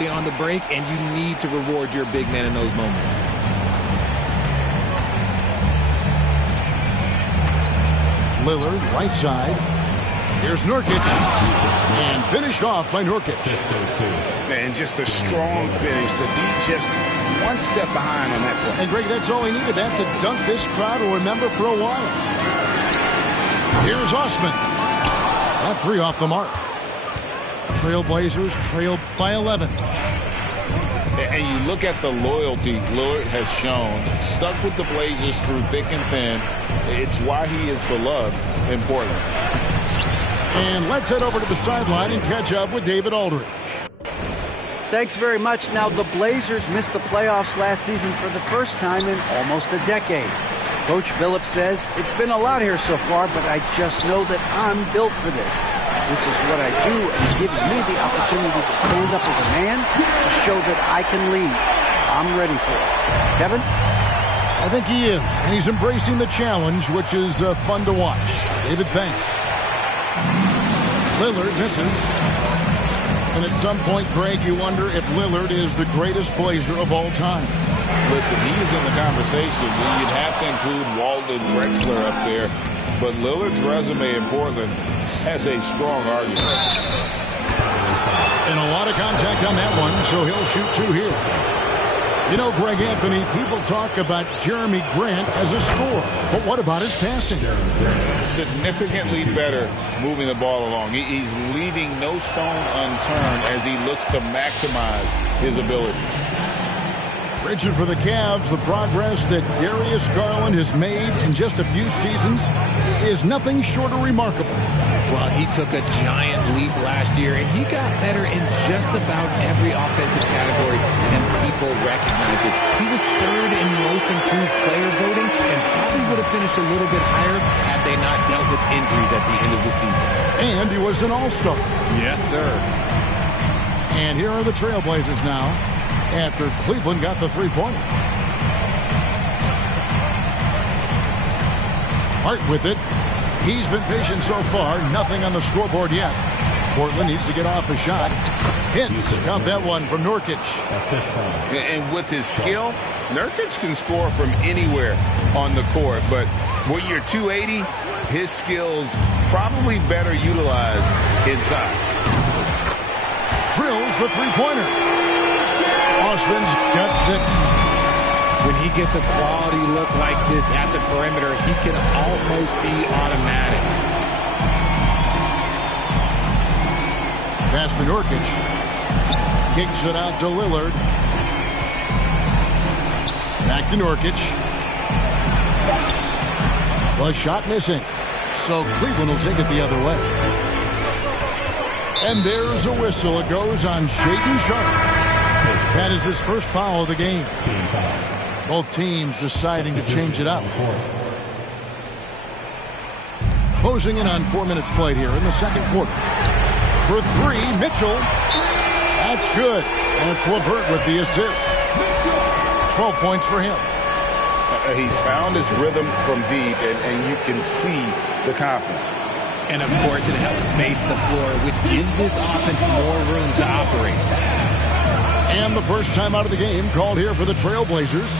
on the break, and you need to reward your big man in those moments. Lillard, right side. Here's Nurkic. And finished off by Nurkic. And just a strong finish to be just one step behind on that play. And Greg, that's all he needed. That's a dunk this crowd will remember for a while. Here's Osman. That three off the mark. Trailblazers trail by 11. And you look at the loyalty Lillard has shown, stuck with the Blazers through thick and thin. It's why he is beloved in Portland. And let's head over to the sideline and catch up with David Aldridge. Thanks very much. Now, the Blazers missed the playoffs last season for the first time in almost a decade. Coach Billups says, it's been a lot here so far, but I just know that I'm built for this. This is what I do, and it gives me the opportunity to stand up as a man to show that I can lead. I'm ready for it. Kevin? I think he is, and he's embracing the challenge, which is fun to watch. David, thanks. Lillard misses. And at some point, Greg, you wonder if Lillard is the greatest Blazer of all time. Listen, he is in the conversation. You'd have to include Walton Drexler up there. But Lillard's resume in Portland has a strong argument. And a lot of contact on that one, so he'll shoot two here. You know, Greg Anthony, people talk about Jeremy Grant as a scorer, but what about his passing? Significantly better moving the ball along. He's leaving no stone unturned as he looks to maximize his ability. Richard, for the Cavs, the progress that Darius Garland has made in just a few seasons is nothing short of remarkable. Well, he took a giant leap last year, and he got better in just about every offensive category, and people recognized it. He was third in most improved player voting, and probably would have finished a little bit higher had they not dealt with injuries at the end of the season. And he was an all-star. Yes, sir. And here are the Trailblazers now, after Cleveland got the three-pointer. Hart with it. He's been patient so far. Nothing on the scoreboard yet. Portland needs to get off a shot. Hits. Count that one from Nurkic. And with his skill, Nurkic can score from anywhere on the court. But when you're 280, his skills probably better utilized inside. Drills the three-pointer. Osman's got 6. When he gets a quality look like this at the perimeter, he can almost be automatic. Pass to Nurkic. Kicks it out to Lillard. Back to Nurkic. The shot missing. So Cleveland will take it the other way. And there's a whistle. It goes on Shaedon Sharpe. That is his first foul of the game. Both teams deciding to change it up. Closing in on 4 minutes played here in the second quarter. For three, Mitchell. That's good. And it's LeVert with the assist. 12 points for him. He's found his rhythm from deep, and you can see the confidence. And, of course, it helps space the floor, which gives this offense more room to operate. And the first time out of the game called here for the Trailblazers.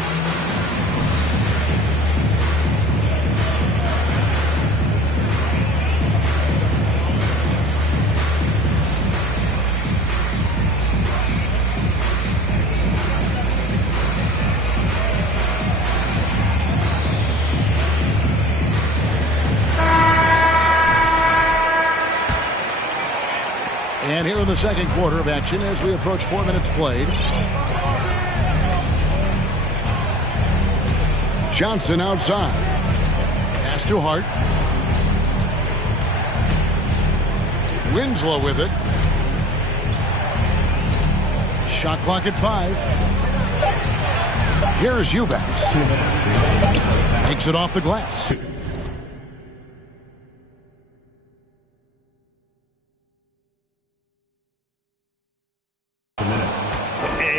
And here in the second quarter of action as we approach 4 minutes played. Johnson outside. Pass to Hart. Winslow with it. Shot clock at 5. Here's Eubanks. Takes it off the glass.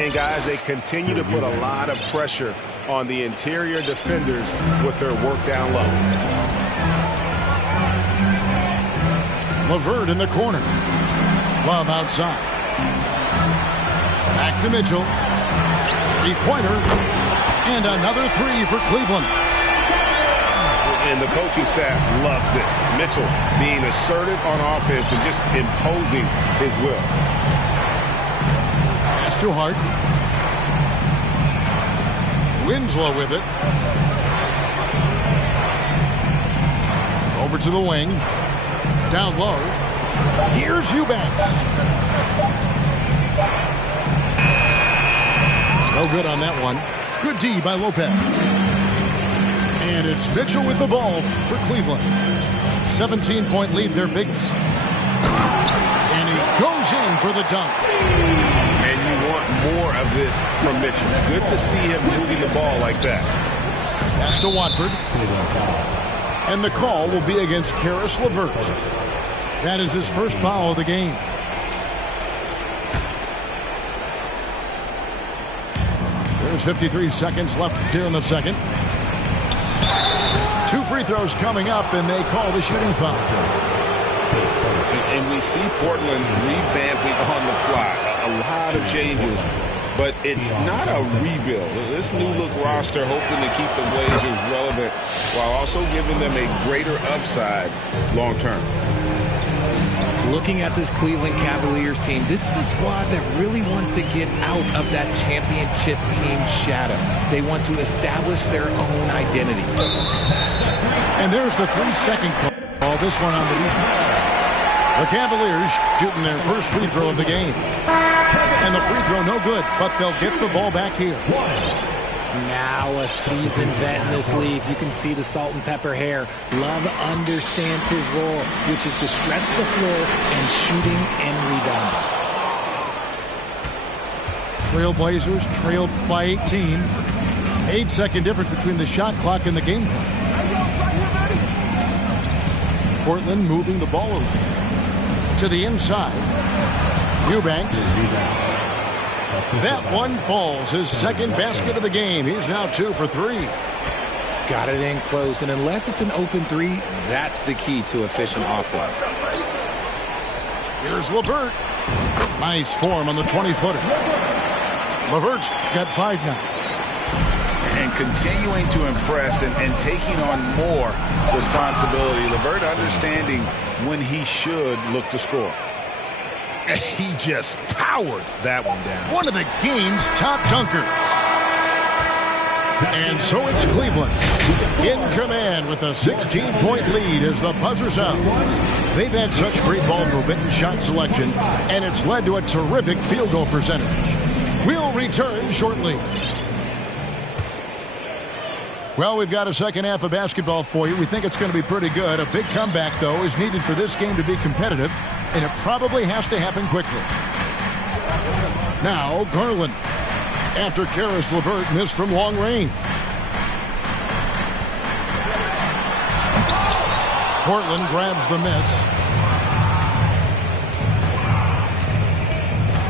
And guys, they continue to put a lot of pressure on the interior defenders with their work down low. LeVert in the corner. Love outside. Back to Mitchell. Three-pointer. And another three for Cleveland. And the coaching staff loves this. Mitchell being assertive on offense and just imposing his will. Pass to Hart. Winslow with it. Over to the wing. Down low. Here's Eubanks. No good on that one. Good D by Lopez. And it's Mitchell with the ball for Cleveland. 17-point lead, their biggest. And he goes in for the dunk. And you want more of this from Mitchell. Good to see him moving the ball like that. Pass to Watford. And the call will be against Caris LeVert. That is his first foul of the game. There's 53 seconds left here in the second. 2 free throws coming up, and they call the shooting foul. And we see Portland revamping on the fly. A lot of changes, but it's not a rebuild. This new look roster hoping to keep the Blazers relevant while also giving them a greater upside long term. Looking at this Cleveland Cavaliers team, this is a squad that really wants to get out of that championship team shadow. They want to establish their own identity. And there's the 3-second call. This one on the defense. The Cavaliers shooting their first free throw of the game. And the free throw no good, but they'll get the ball back here. Now a seasoned vet in this league. You can see the salt and pepper hair. Love understands his role, which is to stretch the floor and shooting and rebounding. Trailblazers trailed by 18. 8-second difference between the shot clock and the game clock. Portland moving the ball around. To the inside. Eubanks. That one falls. His second basket of the game. He's now 2 for 3. Got it in close, and unless it's an open three, that's the key to efficient offense. Here's LeVert. Nice form on the 20-footer. LeVert's got 5 now. And continuing to impress and taking on more responsibility. LeVert understanding when he should look to score. And he just powered that one down. One of the game's top dunkers. And so it's Cleveland in command with a 16-point lead as the buzzer sounds. They've had such great ball movement and shot selection, and it's led to a terrific field goal percentage. We'll return shortly. Well, we've got a second half of basketball for you. We think it's going to be pretty good. A big comeback, though, is needed for this game to be competitive, and it probably has to happen quickly. Now, Garland, after Caris LeVert missed from long range. Portland grabs the miss.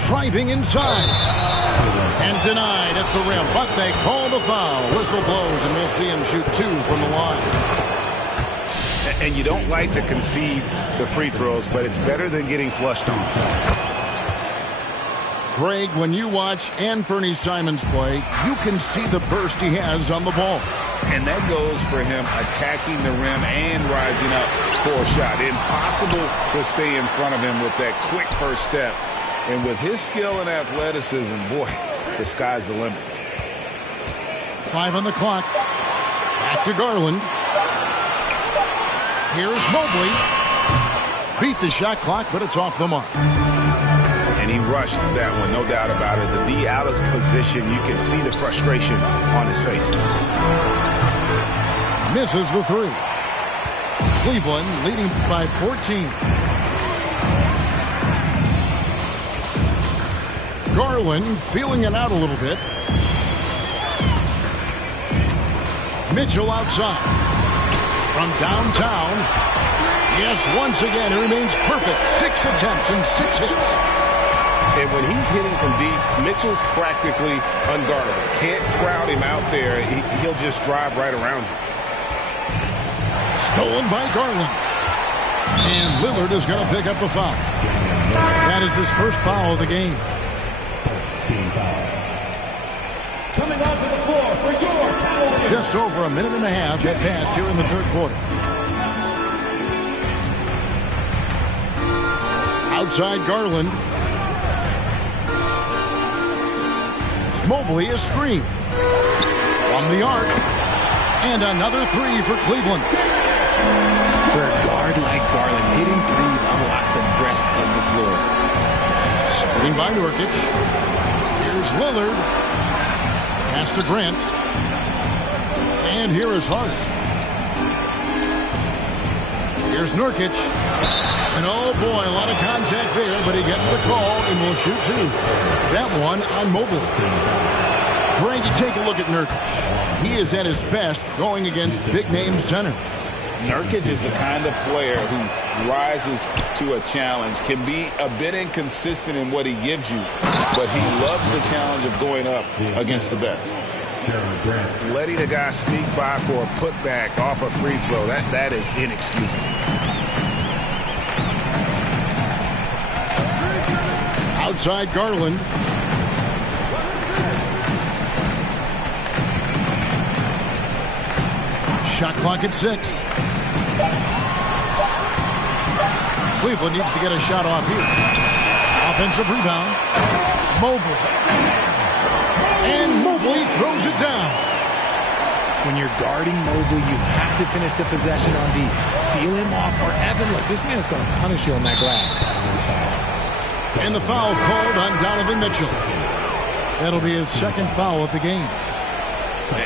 Driving inside. And denied at the rim, but they call the foul. Whistle blows, and we'll see him shoot 2 from the line. And you don't like to concede the free throws, but it's better than getting flushed on. Greg, when you watch Anthony Simons play, you can see the burst he has on the ball. And that goes for him attacking the rim and rising up for a shot. Impossible to stay in front of him with that quick first step. And with his skill and athleticism, boy, the sky's the limit. 5 on the clock. Back to Garland. Here's Mobley. Beat the shot clock, but it's off the mark. And he rushed that one, no doubt about it. To be out of position, you can see the frustration on his face. Misses the 3. Cleveland leading by 14. Garland feeling it out a little bit. Mitchell outside. From downtown. Yes, once again, he remains perfect. 6 attempts and 6 hits. And when he's hitting from deep, Mitchell's practically unguardable. Can't crowd him out there. He'll just drive right around you. Stolen by Garland. And Lillard is going to pick up the foul. That is his first foul of the game. Team foul. Coming onto the floor for your Cavaliers. Just over a minute and a half have passed here in the third quarter. Outside Garland. Mobley is screened. From the arc. And another three for Cleveland. For a guard like Garland, hitting threes unlocks the rest of the floor. Screen by Nurkic. Here's Lillard. Pass to Grant. And here is Hart. Here's Nurkic. And oh boy, a lot of contact there, but he gets the call and will shoot two. That one on Mobley. Greg, you take a look at Nurkic. He is at his best going against big-name centers. Nurkic is the kind of player who rises to a challenge, can be a bit inconsistent in what he gives you, but he loves the challenge of going up against the best. Letting a guy sneak by for a putback off a free throw, that is inexcusable. Outside Garland. Shot clock at 6. Cleveland needs to get a shot off here. Offensive rebound. Mobley. And Mobley throws it down. When you're guarding Mobley, you have to finish the possession on D. Seal him off, or Evan, look, this man's going to punish you on that glass. And the foul called on Donovan Mitchell. That'll be his second foul of the game.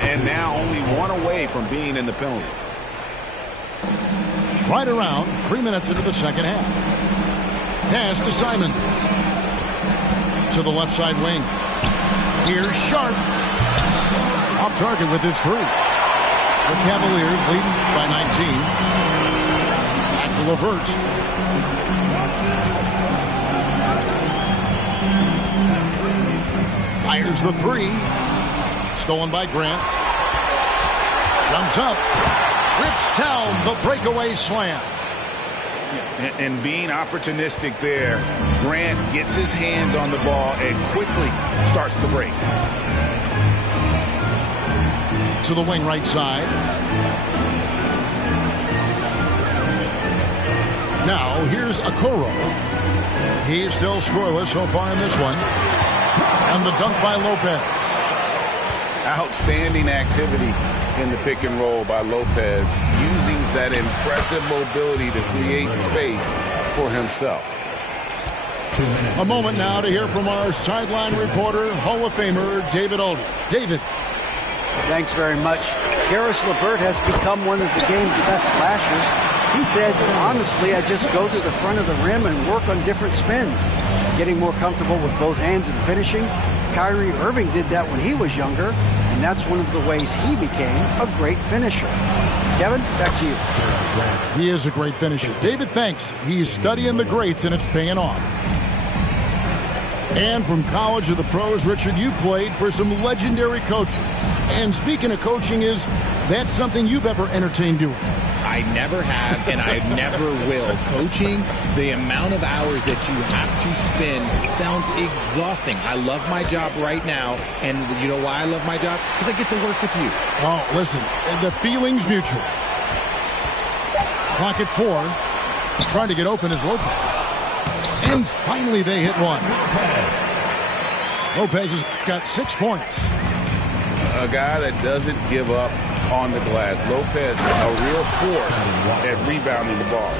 And now only one away from being in the penalty. Right around 3 minutes into the second half. Pass to Simons. To the left side wing. Here's Sharp. Off target with his three. The Cavaliers leading by 19. Back to LeVert. Fires the three. Stolen by Grant. Jumps up. Rips down the breakaway slam. And being opportunistic there, Grant gets his hands on the ball and quickly starts the break. To the wing right side. Now here's Okoro. He's still scoreless so far in this one. And the dunk by Lopez. Outstanding activity in the pick and roll by Lopez, using that impressive mobility to create space for himself. A moment now to hear from our sideline reporter, Hall of Famer David Aldridge. David. Thanks very much. Karis LeVert has become one of the game's best slashers. He says, honestly, I just go to the front of the rim and work on different spins. Getting more comfortable with both hands and finishing. Kyrie Irving did that when he was younger, and that's one of the ways he became a great finisher. Kevin, back to you. He is a great finisher. David, thanks. He's studying the greats, and it's paying off. And from college to the pros, Richard, you played for some legendary coaches. And speaking of coaching, is that something you've ever entertained doing? I never have, and I never will. Coaching, the amount of hours that you have to spend sounds exhausting. I love my job right now, and you know why I love my job? Because I get to work with you. Oh, listen, the feeling's mutual. Clock at 4. Trying to get open is Lopez. And finally they hit one. Lopez has got 6 points. A guy that doesn't give up on the glass. Lopez, a real force at rebounding the ball.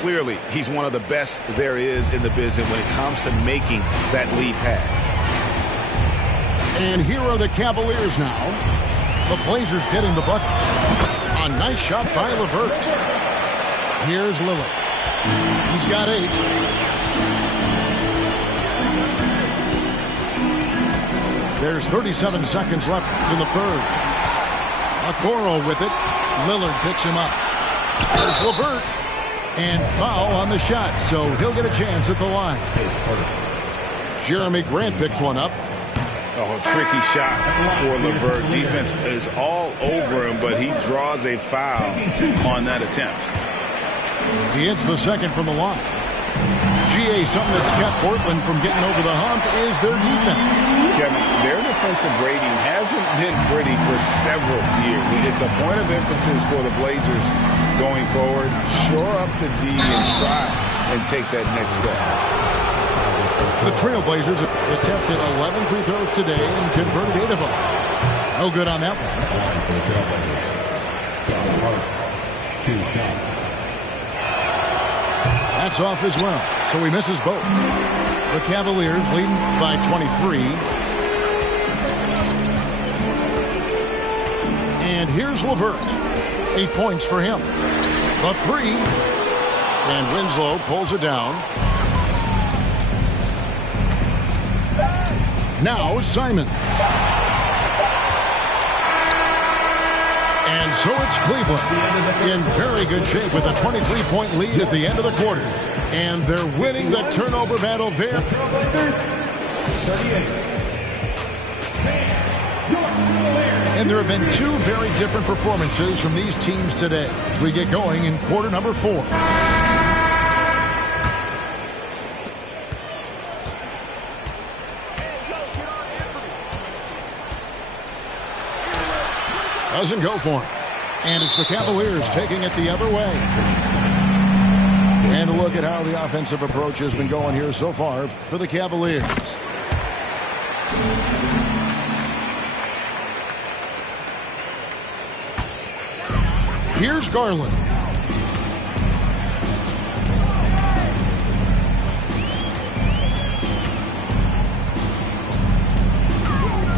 Clearly, he's one of the best there is in the business when it comes to making that lead pass. And here are the Cavaliers now. The Blazers getting the bucket. A nice shot by LeVert. Here's Lillard. He's got 8. There's 37 seconds left in the third. Okoro with it. Lillard picks him up. There's LeVert. And foul on the shot, so he'll get a chance at the line. Jeremy Grant picks one up. Oh, tricky shot for LeVert. Defense is all over him, but he draws a foul on that attempt. He hits the second from the line. NBA, something that's kept Portland from getting over the hump is their defense. Kevin, their defensive rating hasn't been pretty for several years. It's a point of emphasis for the Blazers going forward. Shore up the D and try and take that next step. The Trailblazers attempted 11 free throws today and converted 8 of them. No good on that one. 2 shots. That's off as well, so he misses both. The Cavaliers leading by 23. And here's LeVert. 8 points for him. The 3. And Winslow pulls it down. Now Simon. And so it's Cleveland in very good shape with a 23-point lead at the end of the quarter. And they're winning the turnover battle there. 38. And there have been 2 very different performances from these teams today as we get going in quarter number 4. Doesn't go for him. And it's the Cavaliers taking it the other way. And look at how the offensive approach has been going here so far for the Cavaliers. Here's Garland.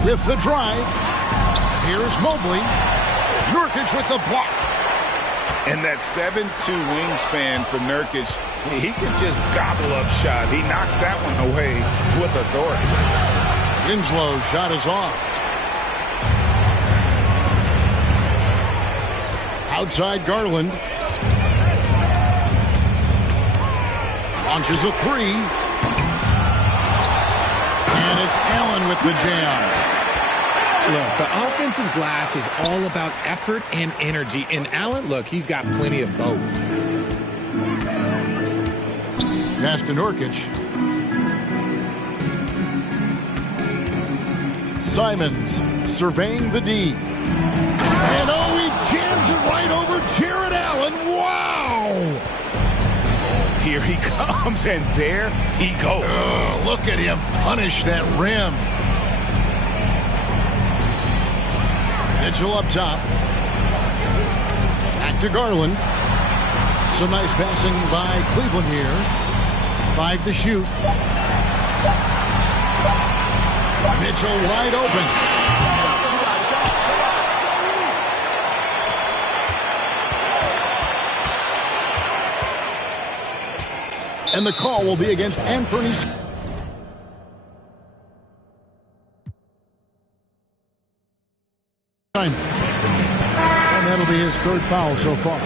With the drive. Here's Mobley. Nurkic with the block. And that 7'2" wingspan for Nurkic, he can just gobble up shots. He knocks that one away with authority. Winslow's shot is off. Outside Garland. Launches a 3. And it's Allen with the jam. Look, the offensive glass is all about effort and energy. And Allen, look, he's got plenty of both. Pass to Nurkic. Simons surveying the D. And oh, he jams it right over Jared Allen. Wow! Here he comes, and there he goes. Oh, look at him punish that rim. Mitchell up top. Back to Garland. Some nice passing by Cleveland here. 5 to shoot. Mitchell wide open. And the call will be against Anthony. And that'll be his 3rd foul so far.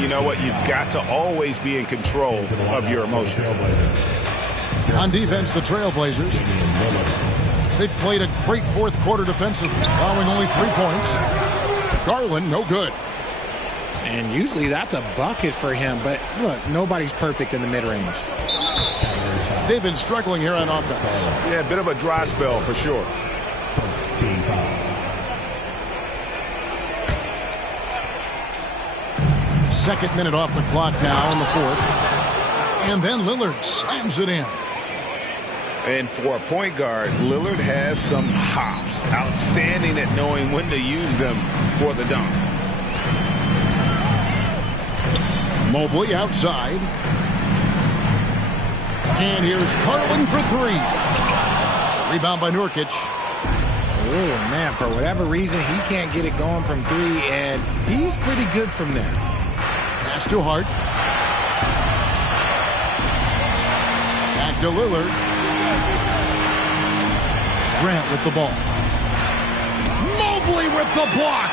You know what? You've got to always be in control of your emotions. On defense, the Trailblazers. They've played a great 4th quarter defensively, allowing only 3 points. Garland, no good. And usually that's a bucket for him. But look, nobody's perfect in the mid-range. They've been struggling here on offense. Yeah, a bit of a dry spell for sure. Second minute off the clock now in the 4th. And then Lillard slams it in. And for a point guard, Lillard has some hops. Outstanding at knowing when to use them for the dunk. Mobley outside. And here's Garland for 3. Rebound by Nurkic. Oh, man, for whatever reason, he can't get it going from 3, and he's pretty good from there. Pass to Hart. Back to Lillard. Grant with the ball. Mobley with the block.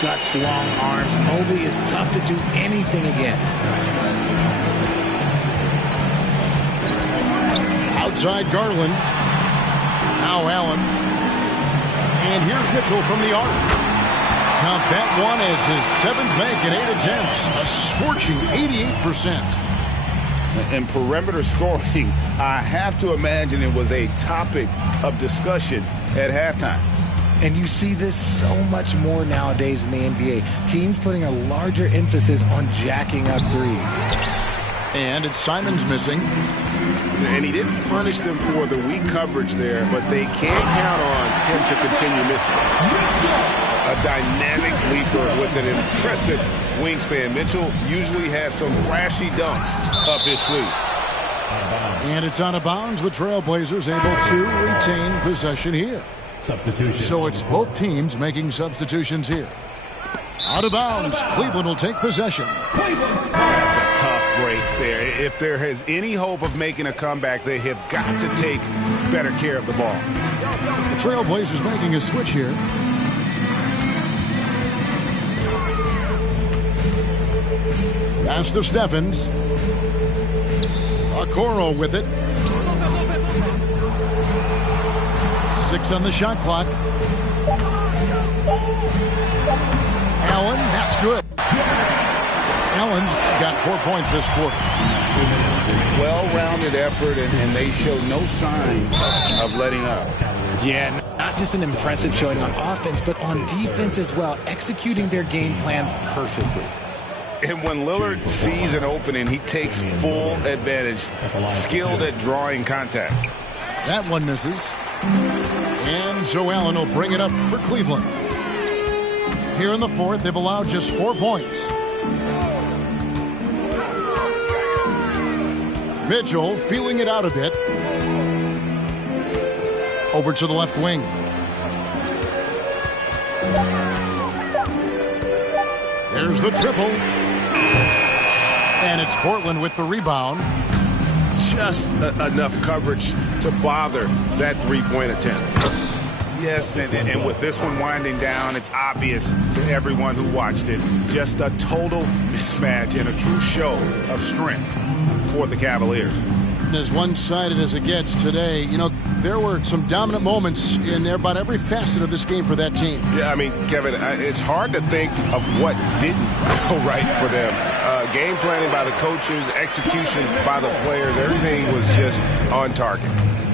Such long arms. Mobley is tough to do anything against. Outside Garland. Now Allen. And here's Mitchell from the arc. Count that one as his 7th make in 8 attempts. A scorching 88%. And perimeter scoring, I have to imagine it was a topic of discussion at halftime. And you see this so much more nowadays in the NBA. Teams putting a larger emphasis on jacking up threes. And it's Simons missing. And he didn't punish them for the weak coverage there, but they can't count on him to continue missing. A dynamic leaper with an impressive wingspan. Mitchell usually has some flashy dunks up his sleeve. And it's out of bounds. The Trailblazers able to retain possession here. So it's both teams making substitutions here. Out of bounds. Cleveland will take possession. That's a tough break there. If there is any hope of making a comeback, they have got to take better care of the ball. The Trailblazers making a switch here. Pass to Steffens. Okoro with it. 6 on the shot clock. Allen, that's good. Allen's got 4 points this quarter. Well-rounded effort, and they show no signs of letting up. Yeah, not just an impressive showing on offense, but on defense as well, executing their game plan perfectly. And when Lillard sees an opening, he takes full advantage, skilled at drawing contact. That one misses. And Joe Allen will bring it up for Cleveland. Here in the fourth, they've allowed just 4 points. Mitchell feeling it out a bit. Over to the left wing. There's the triple. And it's Portland with the rebound. Just enough coverage to bother that three-point attempt. Yes, and with this one winding down, it's obvious to everyone who watched it. Just a total mismatch and a true show of strength for the Cavaliers. As one-sided as it gets today, you know, there were some dominant moments in about every facet of this game for that team. Yeah, I mean, Kevin, it's hard to think of what didn't go right for them. Game planning by the coaches, execution by the players, everything was just on target.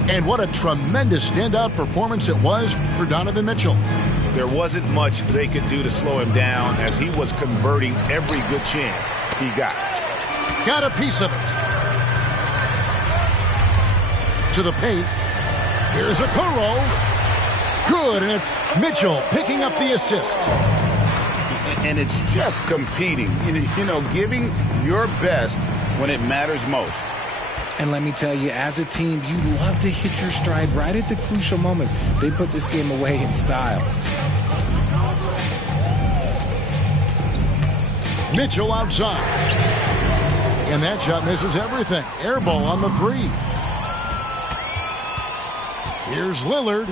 And what a tremendous standout performance it was for Donovan Mitchell. There wasn't much they could do to slow him down as he was converting every good chance he got. Got a piece of it. To the paint. Here's a Okoro. Good, and it's Mitchell picking up the assist. And it's just competing, you know, giving your best when it matters most. And let me tell you, as a team, you love to hit your stride right at the crucial moments. They put this game away in style. Mitchell outside. And that shot misses everything. Air ball on the three. Here's Lillard.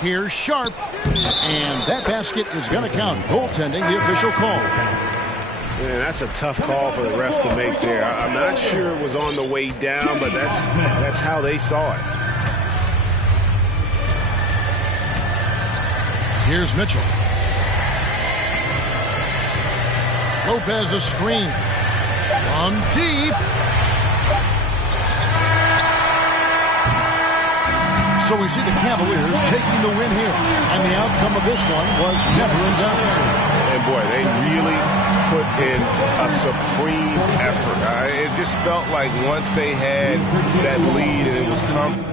Here's Sharp. And that basket is going to count. Goaltending, the official call. Man, that's a tough call for the ref to make there. I'm not sure it was on the way down, but that's how they saw it. Here's Mitchell. Lopez a screen. From deep. So we see the Cavaliers taking the win here. And the outcome of this one was never in doubt. And boy, they really put in a supreme effort. It just felt like once they had that lead and it was comfortable.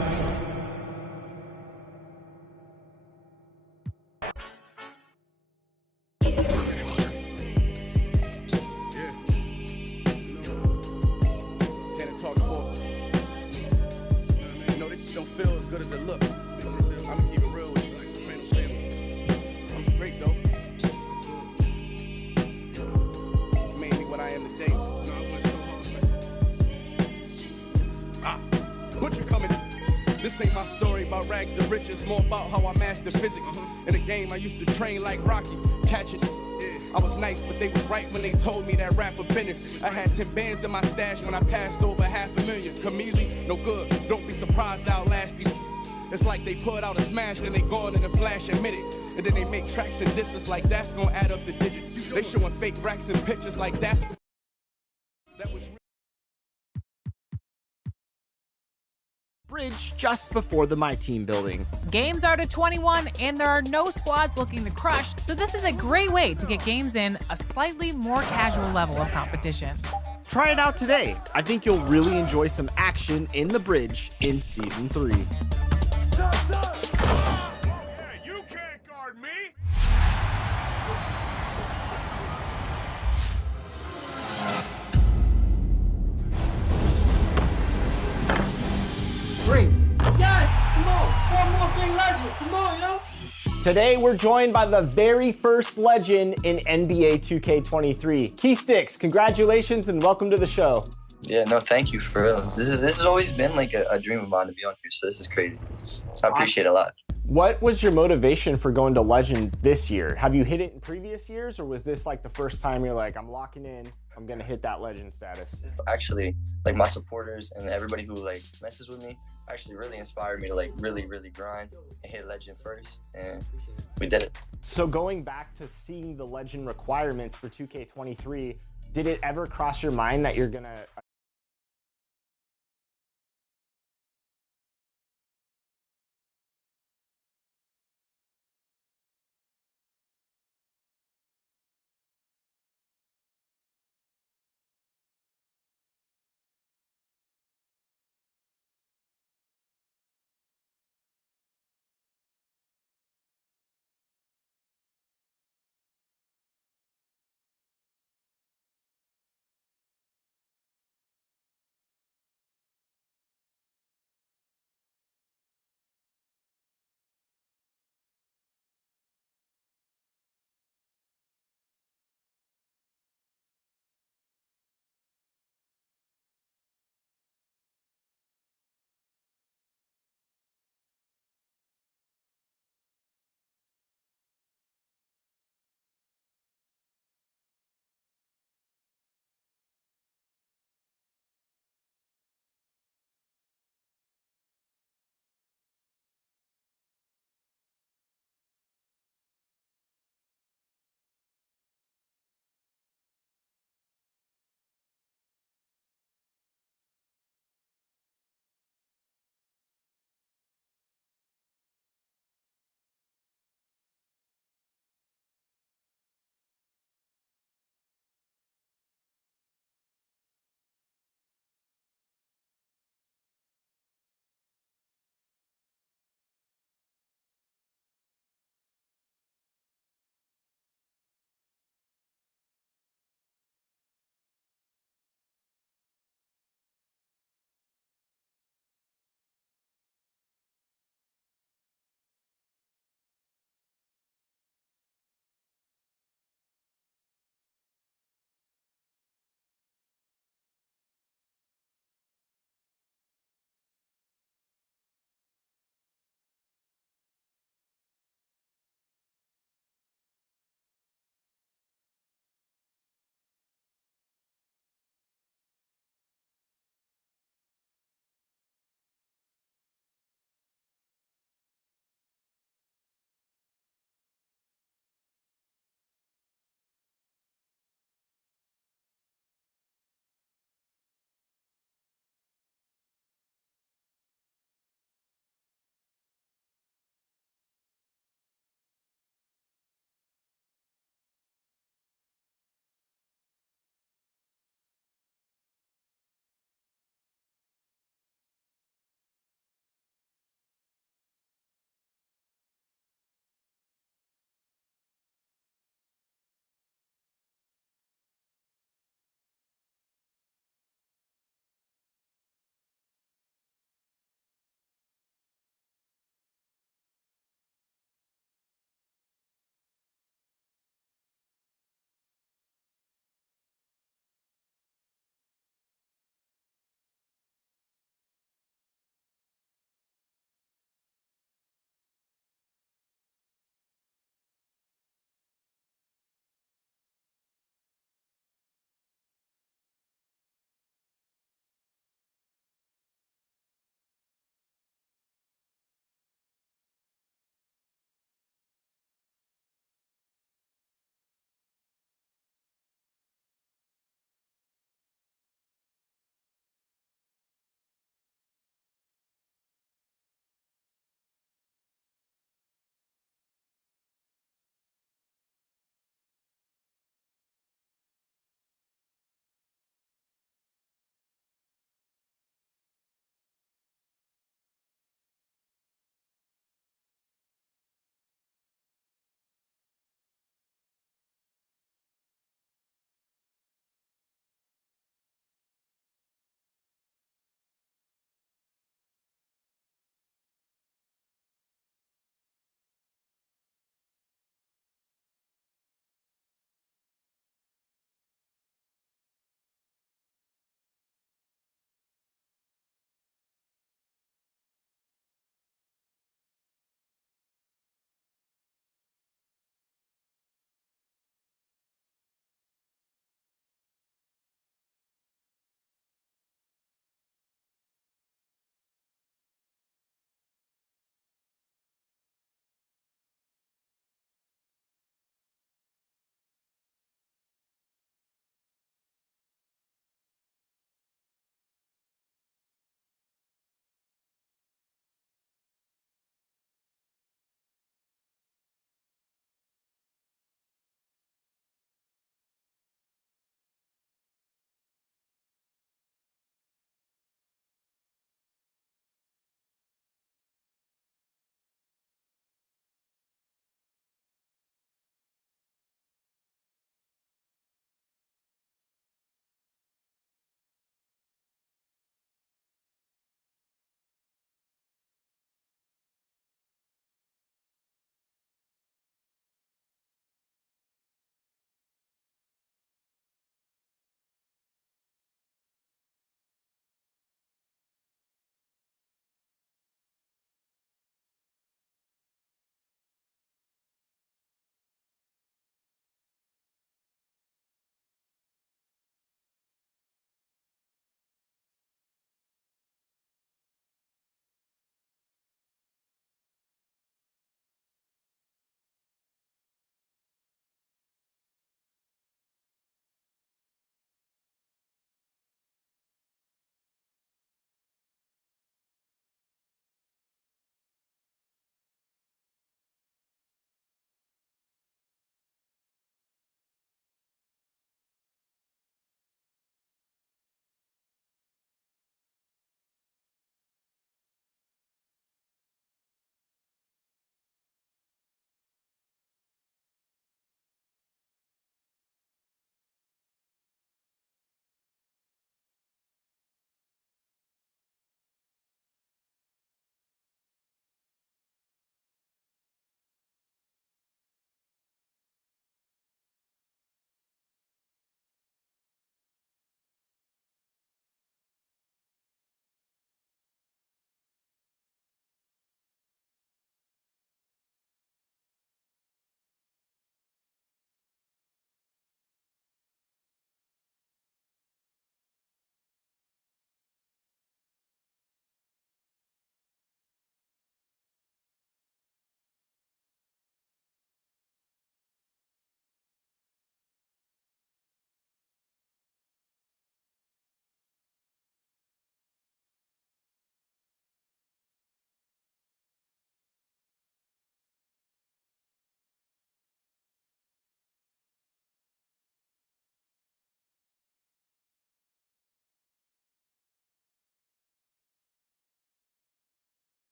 Like Rocky, catching. I was nice, but they was right when they told me that rapper business. I had 10 bands in my stash when I passed over $500,000. Come easy, no good. Don't be surprised I'll last you. It's like they put out a smash, then they gone in a flash, admit it. And then they make tracks and disses like that's gonna add up the digits. They showing fake racks and pictures like that's bridge just before the My Team building. Games are to 21, and there are no squads looking to crush, so this is a great way to get games in a slightly more casual level of competition. Try it out today. I think you'll really enjoy some action in the bridge in Season 3. Hey, you can't guard me! Three. Yes! Come on! One more big legend! Come on, yo! Today, we're joined by the very first legend in NBA 2K23. Key Sticks, congratulations and welcome to the show. Yeah, no, thank you, for real. This has always been like a dream of mine to be on here, so this is crazy. I appreciate it a lot. What was your motivation for going to Legend this year? Have you hit it in previous years, or was this like the first time you're like, I'm locking in, I'm gonna hit that Legend status? Actually, like my supporters and everybody who like messes with me actually really inspired me to like really grind and hit Legend first, and we did it. So going back to seeing the Legend requirements for 2K23, did it ever cross your mind that you're gonna